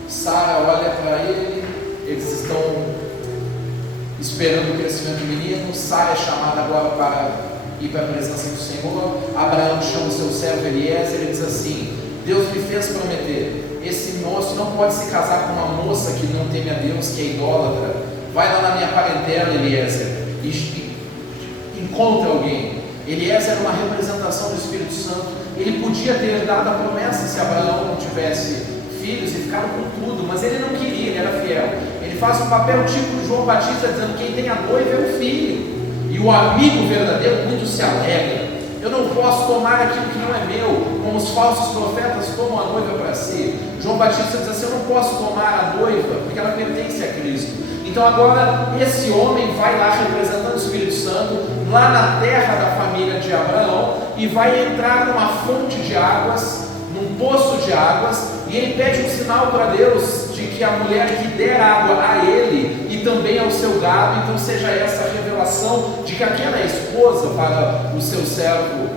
Sara olha para ele, eles estão esperando o crescimento do menino. Sara é chamada agora para ir para a presença do Senhor. Abraão chama o seu servo Eliezer, ele diz assim: Deus me fez prometer, esse moço não pode se casar com uma moça que não teme a Deus, que é idólatra. Vai lá na minha parentela, Eliezer, e encontra alguém. Eliezer era uma representação do Espírito Santo. Ele podia ter dado a promessa se Abraão não tivesse filhos e ficado com tudo, mas ele não queria, ele era fiel. Ele faz um papel tipo de João Batista, dizendo: quem tem a noiva é o filho, e o amigo verdadeiro muito se alegra. Eu não posso tomar aquilo que não é meu, como os falsos profetas tomam a noiva para si. João Batista diz assim: eu não posso tomar a noiva, porque ela pertence a Cristo. Então agora esse homem vai lá representando o Espírito Santo, lá na terra da família de Abraão, e vai entrar numa fonte de águas, num poço de águas, e ele pede um sinal para Deus, de que a mulher que der água a ele, e também ao seu gado, então seja essa a revelação de que aquela é a esposa para o seu servo,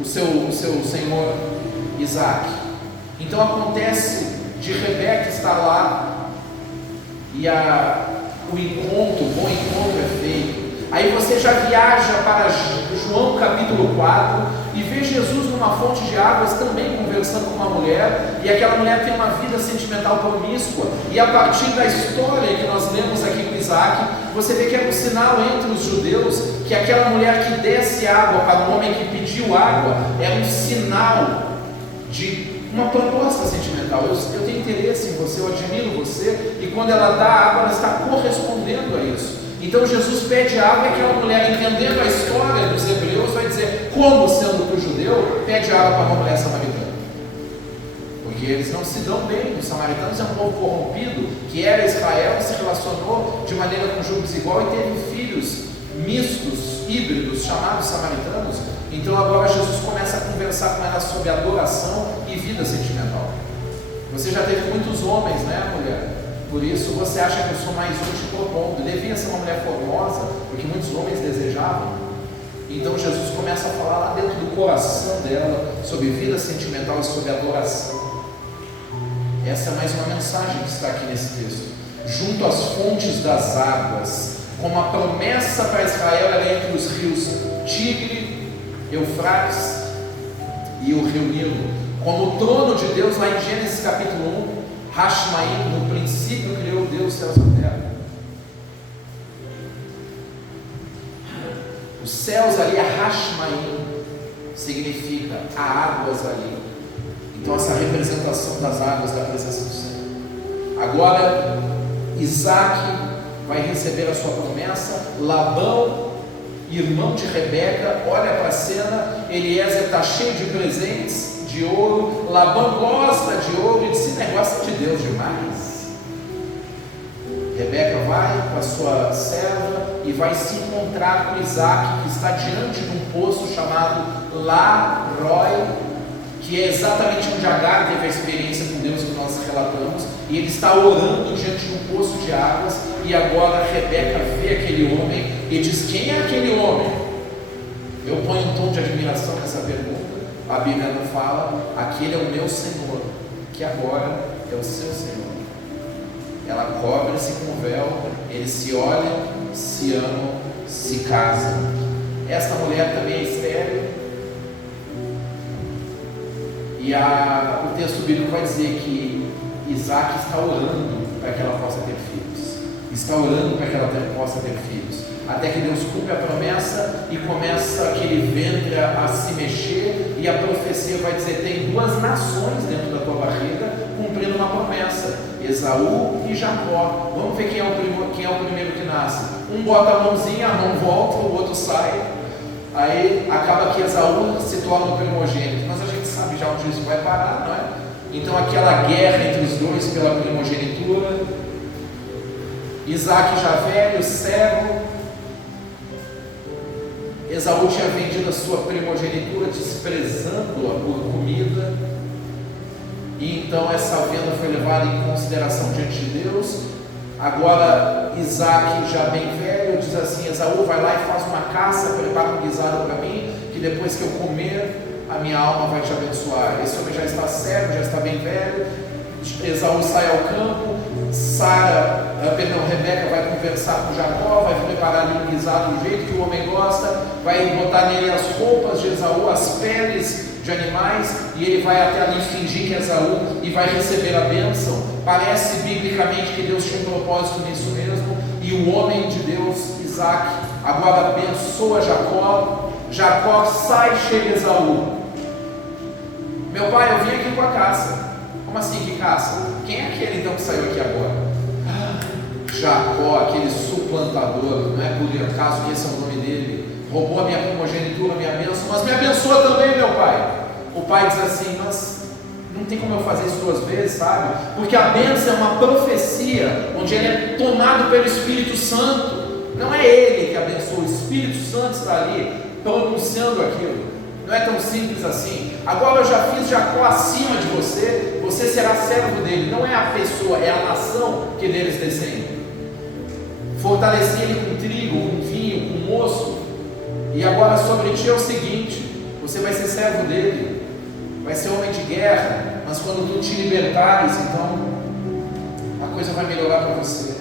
o seu senhor Isaac. Então acontece de Rebeca estar lá, e o bom encontro é feito. Aí você já viaja para João capítulo 4 e vê Jesus numa fonte de águas também conversando com uma mulher, e aquela mulher tem uma vida sentimental promíscua, e a partir da história que nós lemos aqui com Isaac, você vê que é um sinal entre os judeus, que aquela mulher que desce água para o homem que pediu água, é um sinal de uma proposta sentimental. Eu tenho interesse em você, eu admiro você, e quando ela dá água, ela está correspondendo a isso. Então Jesus pede água, e aquela mulher, entendendo a história dos hebreus, vai dizer: como sendo para o judeu, pede água para uma mulher samaritana? Porque eles não se dão bem. Os samaritanos é um povo corrompido, que era Israel, se relacionou de maneira com jugo desigual e teve filhos mistos, híbridos, chamados samaritanos. Então agora Jesus começa com conversar com ela sobre adoração e vida sentimental. Você já teve muitos homens, né, mulher? Por isso você acha que eu sou mais um te propondo. Devia ser uma mulher formosa, porque muitos homens desejavam. Então Jesus começa a falar lá dentro do coração dela sobre vida sentimental e sobre adoração. Essa é mais uma mensagem que está aqui nesse texto. Junto às fontes das águas, como a promessa para Israel era entre os rios Tigre, Eufrates e o rio Nilo, como o trono de Deus, lá em Gênesis capítulo 1, Hashmaim, no princípio criou Deus os céus e a terra. Os céus ali, a Hashmaim, significa há águas ali. Então essa representação das águas da presença do Senhor. Agora Isaac vai receber a sua promessa. Labão, irmão de Rebeca, olha para a cena. Eliezer está cheio de presentes de ouro. Labão gosta de ouro e diz: negócio de Deus demais. Rebeca vai com a sua serva e vai se encontrar com Isaac, que está diante de um poço chamado La-Roi, que é exatamente onde Agar teve a experiência com Deus que nós relatamos, e ele está orando diante de um poço de águas, e agora Rebeca vê aquele homem e diz: quem é aquele homem? Eu ponho um tom de admiração nessa pergunta. A Bíblia não fala: aquele é o meu Senhor, que agora é o seu Senhor. Ela cobre-se com o véu, eles se olham, se amam, se casam. Esta mulher também é estéril. E o texto bíblico vai dizer que Isaac está orando para que ela possa ter filhos. Está orando para que ela possa ter filhos. Até que Deus cumpre a promessa e começa aquele ventre a se mexer. E a profecia vai dizer: tem duas nações dentro da tua barriga cumprindo uma promessa: Esaú e Jacó. Vamos ver quem é o primeiro que nasce. Um bota a mãozinha, a mão volta, o outro sai. Aí acaba que Esaú se torna o primogênito. Mas a gente sabe já onde isso vai parar, não é? Então aquela guerra entre os dois pela primogenitura. Isaac já velho, cego. Esaú tinha vendido a sua primogenitura, desprezando-a por comida. E então essa venda foi levada em consideração diante de Deus. Agora Isaac, já bem velho, diz assim: Esaú, vai lá e faz uma caça, prepara um guisado para mim, que depois que eu comer, a minha alma vai te abençoar. Esse homem já está cego, já está bem velho. Esaú sai ao campo. Rebeca vai conversar com Jacó, vai preparar ali um guisado do jeito que o homem gosta, vai botar nele as roupas de Esaú, as peles de animais, e ele vai até ali fingir que é Esaú e vai receber a bênção. Parece biblicamente que Deus tinha um propósito nisso mesmo. E o homem de Deus, Isaac, agora abençoa Jacó. Jacó sai e chega Esaú: meu pai, eu vim aqui com a caça. Como assim, que caça? Quem é aquele então que saiu aqui agora? Jacó, aquele suplantador, não é por acaso que esse é o nome dele, roubou a minha primogenitura, a minha bênção, mas me abençoa também, meu pai. O pai diz assim: mas não tem como eu fazer isso duas vezes, sabe? Porque a bênção é uma profecia, onde ele é tomado pelo Espírito Santo. Não é ele que abençoa, o Espírito Santo está ali pronunciando aquilo. Não é tão simples assim. Agora eu já fiz Jacó acima de você, você será servo dele. Não é a pessoa, é a nação que deles descende. Fortaleci ele com trigo, com vinho, com moço. E agora sobre ti é o seguinte: você vai ser servo dele, vai ser homem de guerra, mas quando tu te libertares, então a coisa vai melhorar para você.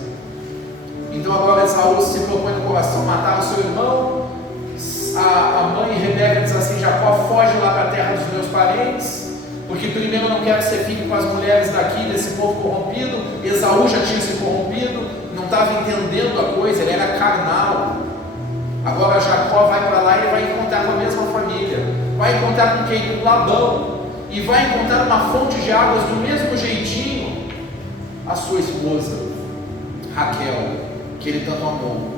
Então agora Esaú se propõe no coração matar o seu irmão. A mãe Rebeca diz assim: Jacó, foge lá para a terra dos meus parentes, porque primeiro eu não quero que você fique com as mulheres daqui, desse povo corrompido. Esaú já tinha se corrompido, não estava entendendo a coisa, ele era carnal. Agora Jacó vai para lá e vai encontrar com a mesma família. Vai encontrar com quem? Com Labão. E vai encontrar uma fonte de águas do mesmo jeitinho. A sua esposa Raquel, que ele tanto amou,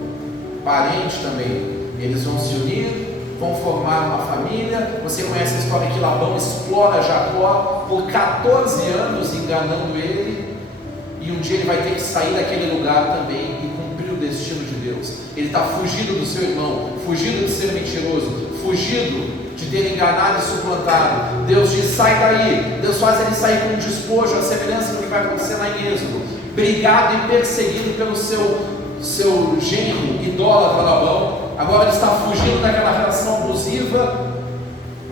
parente também. Eles vão se unir, vão formar uma família. Você conhece a história que Labão explora Jacó por 14 anos, enganando ele. E um dia ele vai ter que sair daquele lugar também e cumprir o destino de Deus. Ele está fugindo do seu irmão, fugindo de ser mentiroso, fugido de ter enganado e suplantado. Deus diz: sai daí. Deus faz ele sair com um despojo, a semelhança do que vai acontecer lá em Êxodo, brigado e perseguido pelo seu genro idólatra Labão. Agora ele está fugindo daquela relação abusiva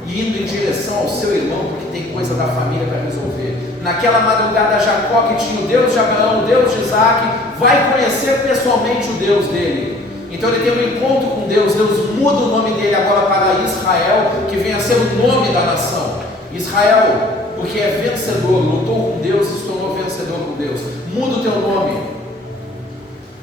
e indo em direção ao seu irmão, porque tem coisa da família para resolver. Naquela madrugada, Jacó, que tinha o Deus de Abraão, o Deus de Isaac, vai conhecer pessoalmente o Deus dele. Então ele tem um encontro com Deus. Deus muda o nome dele agora para Israel, que vem a ser o nome da nação. Israel, porque é vencedor, lutou com Deus e se tornou vencedor com Deus. Muda o teu nome,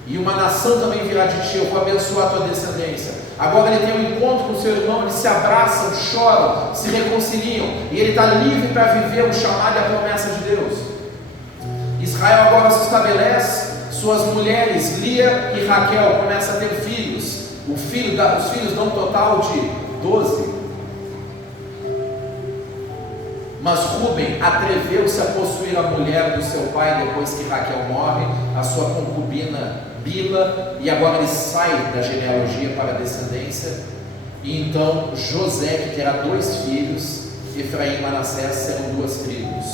e uma nação também virá de ti. Eu vou abençoar a tua descendência. Agora ele tem um encontro com seu irmão, eles se abraçam, choram, se reconciliam, e ele está livre para viver o chamado e a promessa de Deus. Israel agora se estabelece, suas mulheres Lia e Raquel começam a ter filhos. Os filhos dão um total de 12. Mas Rúben atreveu-se a possuir a mulher do seu pai depois que Raquel morre, a sua concubina Bila, e agora ele sai da genealogia para a descendência. E então José, que terá 2 filhos, Efraim e Manassés, serão 2 tribos.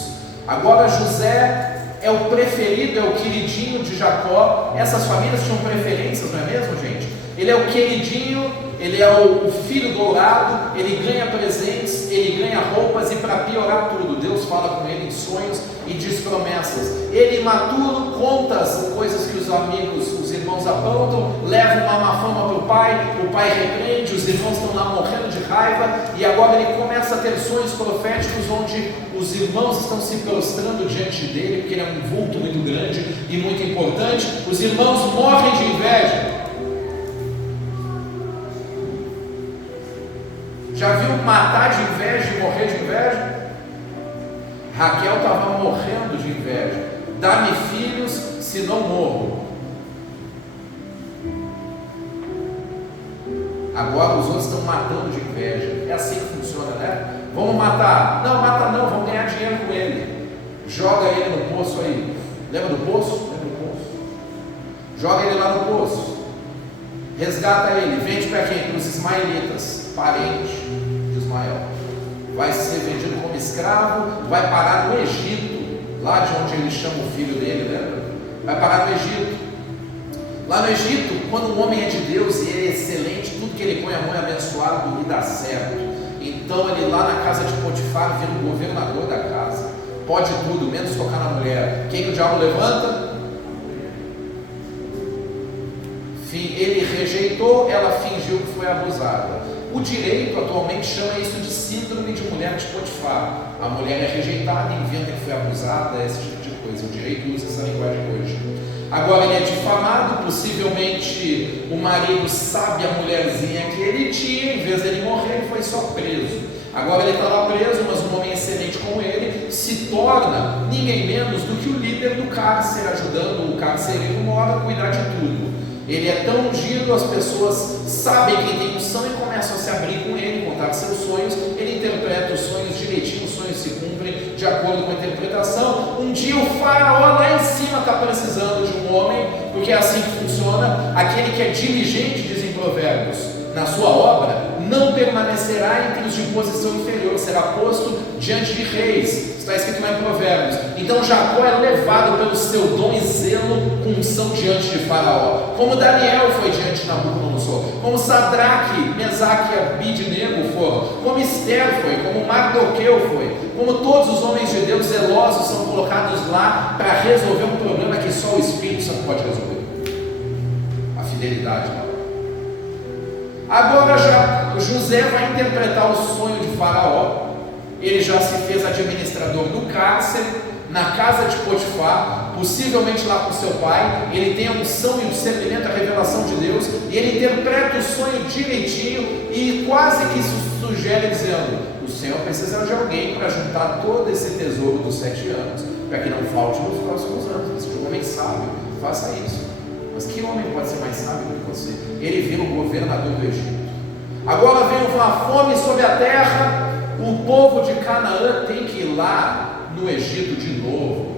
Agora José é o preferido, é o queridinho de Jacó. Essas famílias tinham preferências, não é mesmo, gente? Ele é o queridinho, ele é o filho dourado, ele ganha presentes, ele ganha roupas, e para piorar tudo, Deus fala com ele em sonhos e diz promessas. Ele imaturo conta as coisas que os amigos, os irmãos aprontam, leva uma má fama para o pai repreende, os irmãos estão lá morrendo de raiva, e agora ele começa a ter sonhos proféticos onde os irmãos estão se prostrando diante dele, porque ele é um vulto muito grande e muito importante. Os irmãos morrem de inveja. Já viu matar de inveja e morrer de inveja? Raquel estava morrendo de inveja. Dá-me filhos, se não morro. Agora os outros estão matando de inveja. É assim que funciona, né? Vamos matar. Não, mata não, vamos ganhar dinheiro com ele. Joga ele no poço aí. Lembra do poço? Lembra do poço? Joga ele lá no poço. Resgata ele. Vende para quem? Para os ismaelitas, parentes de Ismael. Vai ser vendido como escravo, vai parar no Egito, lá de onde ele chama o filho dele, lembra? Vai parar no Egito. Lá no Egito, quando um homem é de Deus e é excelente, tudo que ele põe a mão é abençoado e dá certo. Então ele lá na casa de Potifar vira o governador da casa, pode tudo, menos tocar na mulher. Quem que o diabo levanta? Ele rejeitou, ela fingiu que foi abusada. O direito atualmente chama isso de síndrome de mulher de Potifar. A mulher é rejeitada, inventa que foi abusada, esse tipo de coisa. O direito usa essa linguagem hoje. Agora ele é difamado, possivelmente o marido sabe a mulherzinha que ele tinha, em vez dele morrer, ele foi só preso. Agora ele está lá preso, mas um homem excelente como ele se torna ninguém menos do que o líder do cárcere, ajudando o carcereiro mora a cuidar de tudo. Ele é tão ungido, as pessoas sabem quem tem unção e começam a se abrir com ele, contar seus sonhos. Ele interpreta os sonhos direitinho, os sonhos se cumprem de acordo com a interpretação. Um dia o faraó lá em cima está precisando de um homem, porque é assim que funciona. Aquele que é diligente, dizem Provérbios, na sua obra, não permanecerá entre os de posição inferior, será posto diante de reis. Está escrito lá em Provérbios. Então Jacó é levado pelo seu dom e zelo com unção diante de Faraó, como Daniel foi diante de Nabucodonosor, como Sadraque, Mesaque e Abidnego foram, como Esther foi, como Mardoqueu foi, como todos os homens de Deus zelosos são colocados lá para resolver um problema que só o Espírito Santo pode resolver: a fidelidade. Agora José vai interpretar o sonho de Faraó. Ele já se fez administrador do cárcere, na casa de Potifar, possivelmente lá com seu pai. Ele tem a unção e o discernimento, a revelação de Deus, e ele interpreta o sonho direitinho e quase que sugere dizendo: o Senhor precisa de alguém para juntar todo esse tesouro dos 7 anos, para que não falte nos próximos anos. Esse homem sábio, faça isso. Mas que homem pode ser mais sábio do que você? Ele vira o governador do Egito. Agora vem uma fome sobre a terra. O povo de Canaã tem que ir lá no Egito de novo.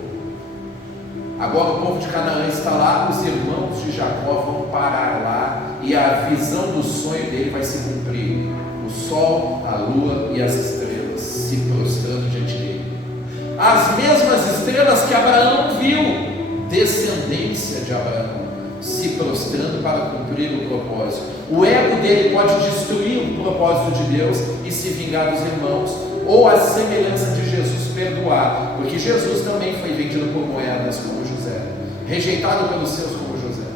Agora o povo de Canaã está lá, os irmãos de Jacó vão parar lá, e a visão do sonho dele vai se cumprir. O sol, a lua e as estrelas se prostrando diante dele. As mesmas estrelas que Abraão viu, descendência de Abraão, se prostrando para cumprir o propósito. O ego dele pode destruir o propósito de Deus e se vingar dos irmãos, ou a semelhança de Jesus perdoar, porque Jesus também foi vendido por moedas como José, rejeitado pelos seus como José.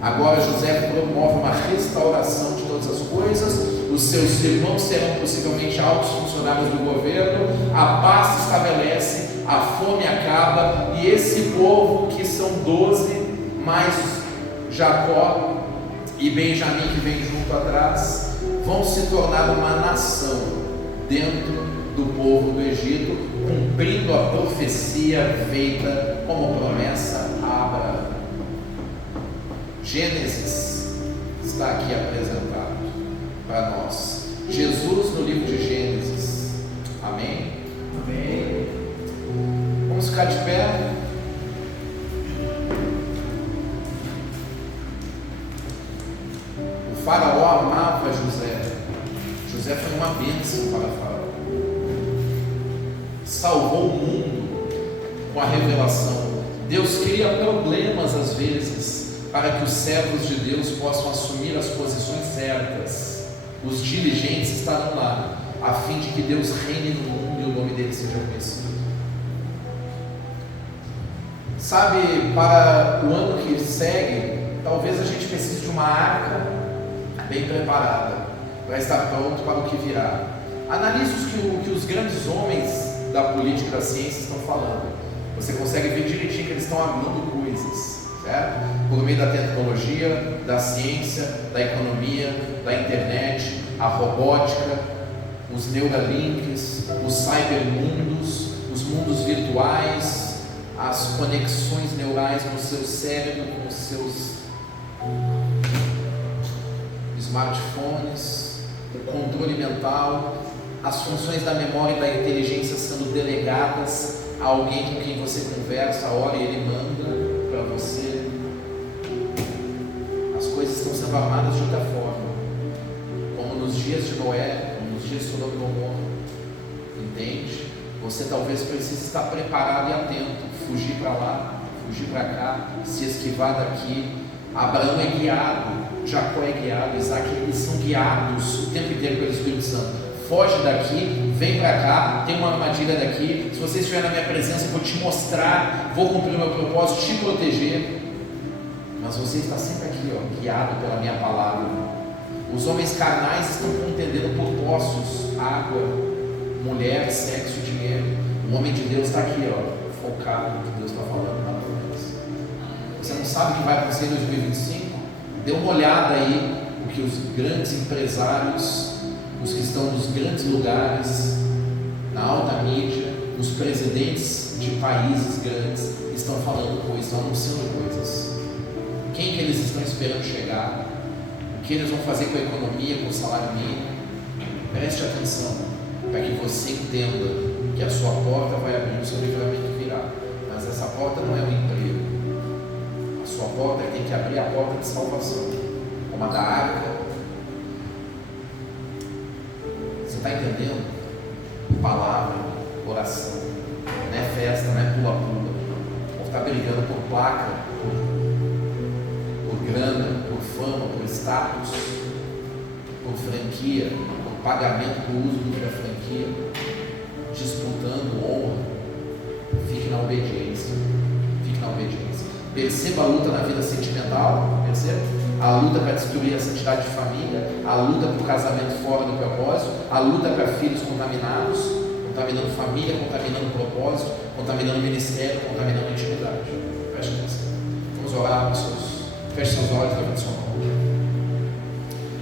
Agora José promove uma restauração de todas as coisas, os seus irmãos serão possivelmente altos funcionários do governo, a paz se estabelece, a fome acaba, e esse povo que são 12, mais Jacó e Benjamim que vem junto atrás, vão se tornar uma nação dentro do povo do Egito, cumprindo a profecia feita como promessa a Abraão. Gênesis está aqui apresentado para nós. Jesus no livro de Gênesis. Amém? Amém. Vamos ficar de pé. O faraó amava José. José foi uma bênção para o faraó. Salvou o mundo com a revelação. Deus cria problemas às vezes para que os servos de Deus possam assumir as posições certas. Os diligentes estarão lá, a fim de que Deus reine no mundo e o nome dele seja conhecido. Sabe, para o ano que segue, talvez a gente precise de uma arca bem preparada, para estar pronto para o que virá. Analise o que os grandes homens da política e da ciência estão falando. Você consegue ver direitinho que eles estão abrindo coisas, certo? Por meio da tecnologia, da ciência, da economia, da internet, a robótica, os neuralinks, os cybermundos, os mundos virtuais, as conexões neurais no seu cérebro, com os seus smartphones, o controle mental, as funções da memória e da inteligência sendo delegadas a alguém com quem você conversa, a hora e ele manda para você. As coisas estão sendo armadas de outra forma, como nos dias de Noé, como nos dias de Sodoma e Gomorra. Entende? Você talvez precise estar preparado e atento, fugir para lá, fugir para cá, se esquivar daqui. Abraão é guiado, Jacó é guiado, Isaac, eles são guiados o tempo inteiro pelo Espírito Santo. Foge daqui, vem para cá, tem uma armadilha daqui. Se você estiver na minha presença, eu vou te mostrar, vou cumprir o meu propósito, te proteger. Mas você está sempre aqui, guiado pela minha palavra. Os homens carnais estão contendendo por posses, água, mulher, sexo, dinheiro. O homem de Deus está aqui, focado no que Deus está falando para nós. Você não sabe o que vai acontecer em 2025? Dê uma olhada aí o que os grandes empresários, os que estão nos grandes lugares, na alta mídia, os presidentes de países grandes estão falando coisas, estão anunciando coisas. Quem que eles estão esperando chegar? O que eles vão fazer com a economia, com o salário mínimo? Preste atenção, para que você entenda que a sua porta vai abrir, o seu livramento virá. Mas essa porta não é um emprego. A sua porta tem que abrir a porta de salvação, como a da arca. Você está entendendo? Palavra, oração, não é festa, não é pula-pula. O povo está brigando por placa, por grana, por fama, por status, por franquia, por pagamento do uso da franquia, disputando honra. Fique na obediência. Fique na obediência. Perceba a luta na vida sentimental, perceba? A luta para destruir a santidade de família, a luta para o casamento fora do propósito, a luta para filhos contaminados, contaminando família, contaminando propósito, contaminando ministério, contaminando intimidade. Preste atenção. Vamos orar, pessoas. Feche seus olhos, levante sua mão.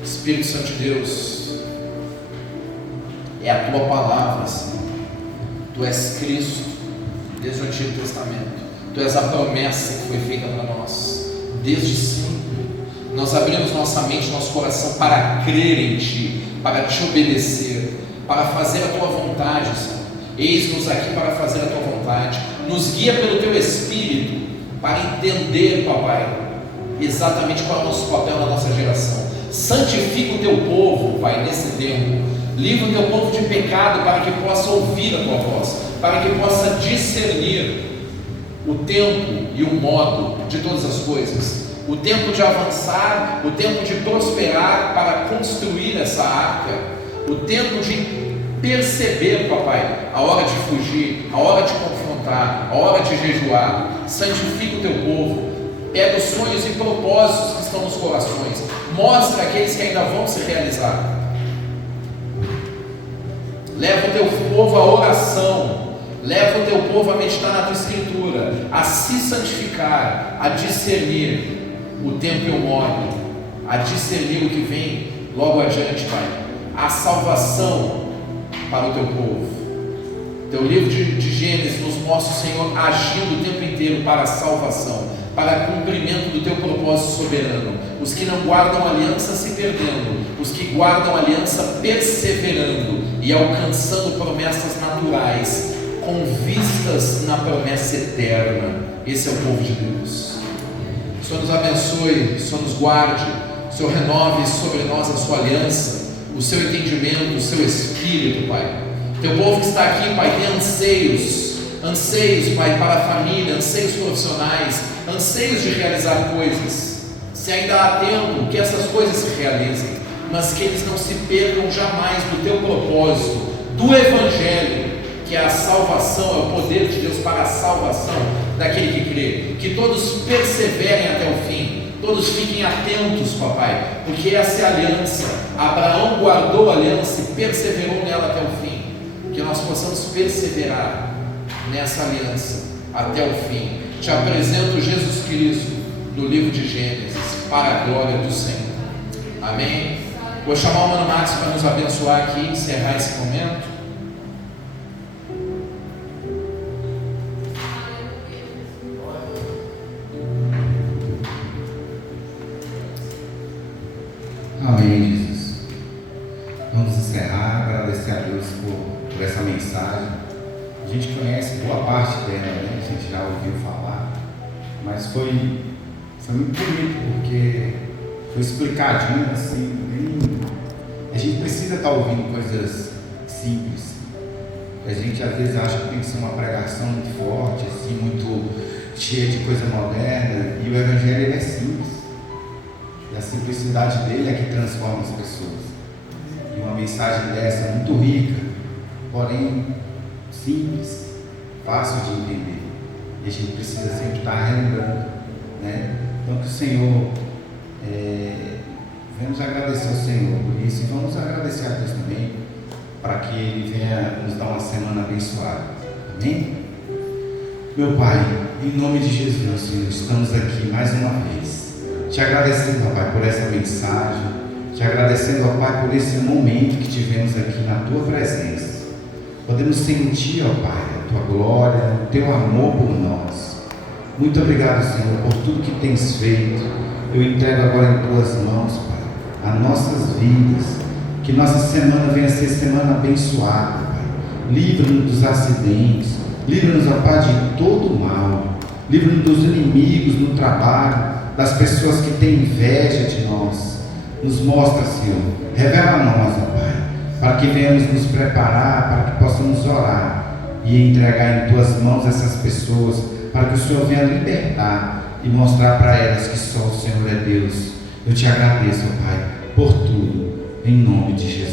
Espírito Santo de Deus, é a tua palavra, Senhor. Tu és Cristo, desde o Antigo Testamento. Tu és a promessa que foi feita para nós, desde sempre. Nós abrimos nossa mente, nosso coração para crer em Ti, para Te obedecer, para fazer a Tua vontade, Senhor. Eis-nos aqui para fazer a Tua vontade. Nos guia pelo Teu Espírito, para entender, Papai, exatamente qual é o nosso papel na nossa geração. Santifica o teu povo, Pai, nesse tempo. Livra o teu povo de pecado, para que possa ouvir a tua voz, para que possa discernir o tempo e o modo de todas as coisas, o tempo de avançar, o tempo de prosperar para construir essa arca, o tempo de perceber, papai, a hora de fugir, a hora de confrontar, a hora de jejuar. Santifica o teu povo, pega os sonhos e propósitos que estão nos corações, mostra aqueles que ainda vão se realizar. Leva o teu povo à oração, leva o teu povo a meditar na tua escritura, a se santificar, a discernir o tempo e o modo, a discernir o que vem logo adiante, Pai. A salvação para o teu povo. Teu livro de Gênesis nos mostra o Senhor agindo o tempo inteiro para a salvação, para cumprimento do teu propósito soberano. Os que não guardam aliança se perdendo, os que guardam aliança perseverando e alcançando promessas naturais, com vistas na promessa eterna. Esse é o povo de Deus. O Senhor nos abençoe, o Senhor nos guarde, o Senhor renove sobre nós a sua aliança, o seu entendimento, o seu espírito, Pai. Teu povo que está aqui, Pai, tem anseios, Pai, para a família, anseios profissionais, anseios de realizar coisas. Se ainda há tempo, que essas coisas se realizem, mas que eles não se percam jamais do teu propósito, do Evangelho, que é a salvação, é o poder de Deus para a salvação daquele que crê. Que todos perseverem até o fim, todos fiquem atentos, papai, porque essa é a aliança. Abraão guardou a aliança e perseverou nela até o fim. Que nós possamos perseverar nessa aliança até o fim. Te apresento Jesus Cristo do livro de Gênesis, para a glória do Senhor. Amém. Vou chamar o Mano Max para nos abençoar aqui e encerrar esse momento. Amém, Jesus. Vamos encerrar, agradecer a Deus por essa mensagem. A gente conhece boa parte dela, né? A gente já ouviu falar, mas foi muito bonito, porque foi explicadinho assim, bem... A gente precisa estar ouvindo coisas simples. A gente às vezes acha que tem que ser uma pregação muito forte, assim, muito cheia de coisa moderna, e o Evangelho ele é simples. E a simplicidade dele é que transforma as pessoas. E uma mensagem dessa muito rica, porém simples, fácil de entender. E a gente precisa sempre estar relembrando, né? Então que o Senhor, vamos agradecer ao Senhor por isso, e vamos agradecer a Deus também, para que Ele venha nos dar uma semana abençoada. Amém? Meu Pai, em nome de Jesus, Senhor, estamos aqui mais uma vez. Te agradecendo, ó Pai, por essa mensagem, te agradecendo, ó Pai, por esse momento que tivemos aqui na Tua presença. Podemos sentir, ó Pai, a Tua glória, o Teu amor por nós. Muito obrigado, Senhor, por tudo que tens feito. Eu entrego agora em Tuas mãos, Pai, as nossas vidas, que nossa semana venha a ser semana abençoada, Pai. Livra-nos dos acidentes, livra-nos, ó Pai, de todo o mal, livra-nos dos inimigos no trabalho, das pessoas que têm inveja de nós. Nos mostra, Senhor, revela a nós, ó Pai, para que venhamos nos preparar, para que possamos orar e entregar em Tuas mãos essas pessoas, para que o Senhor venha libertar e mostrar para elas que só o Senhor é Deus. Eu te agradeço, ó Pai, por tudo, em nome de Jesus.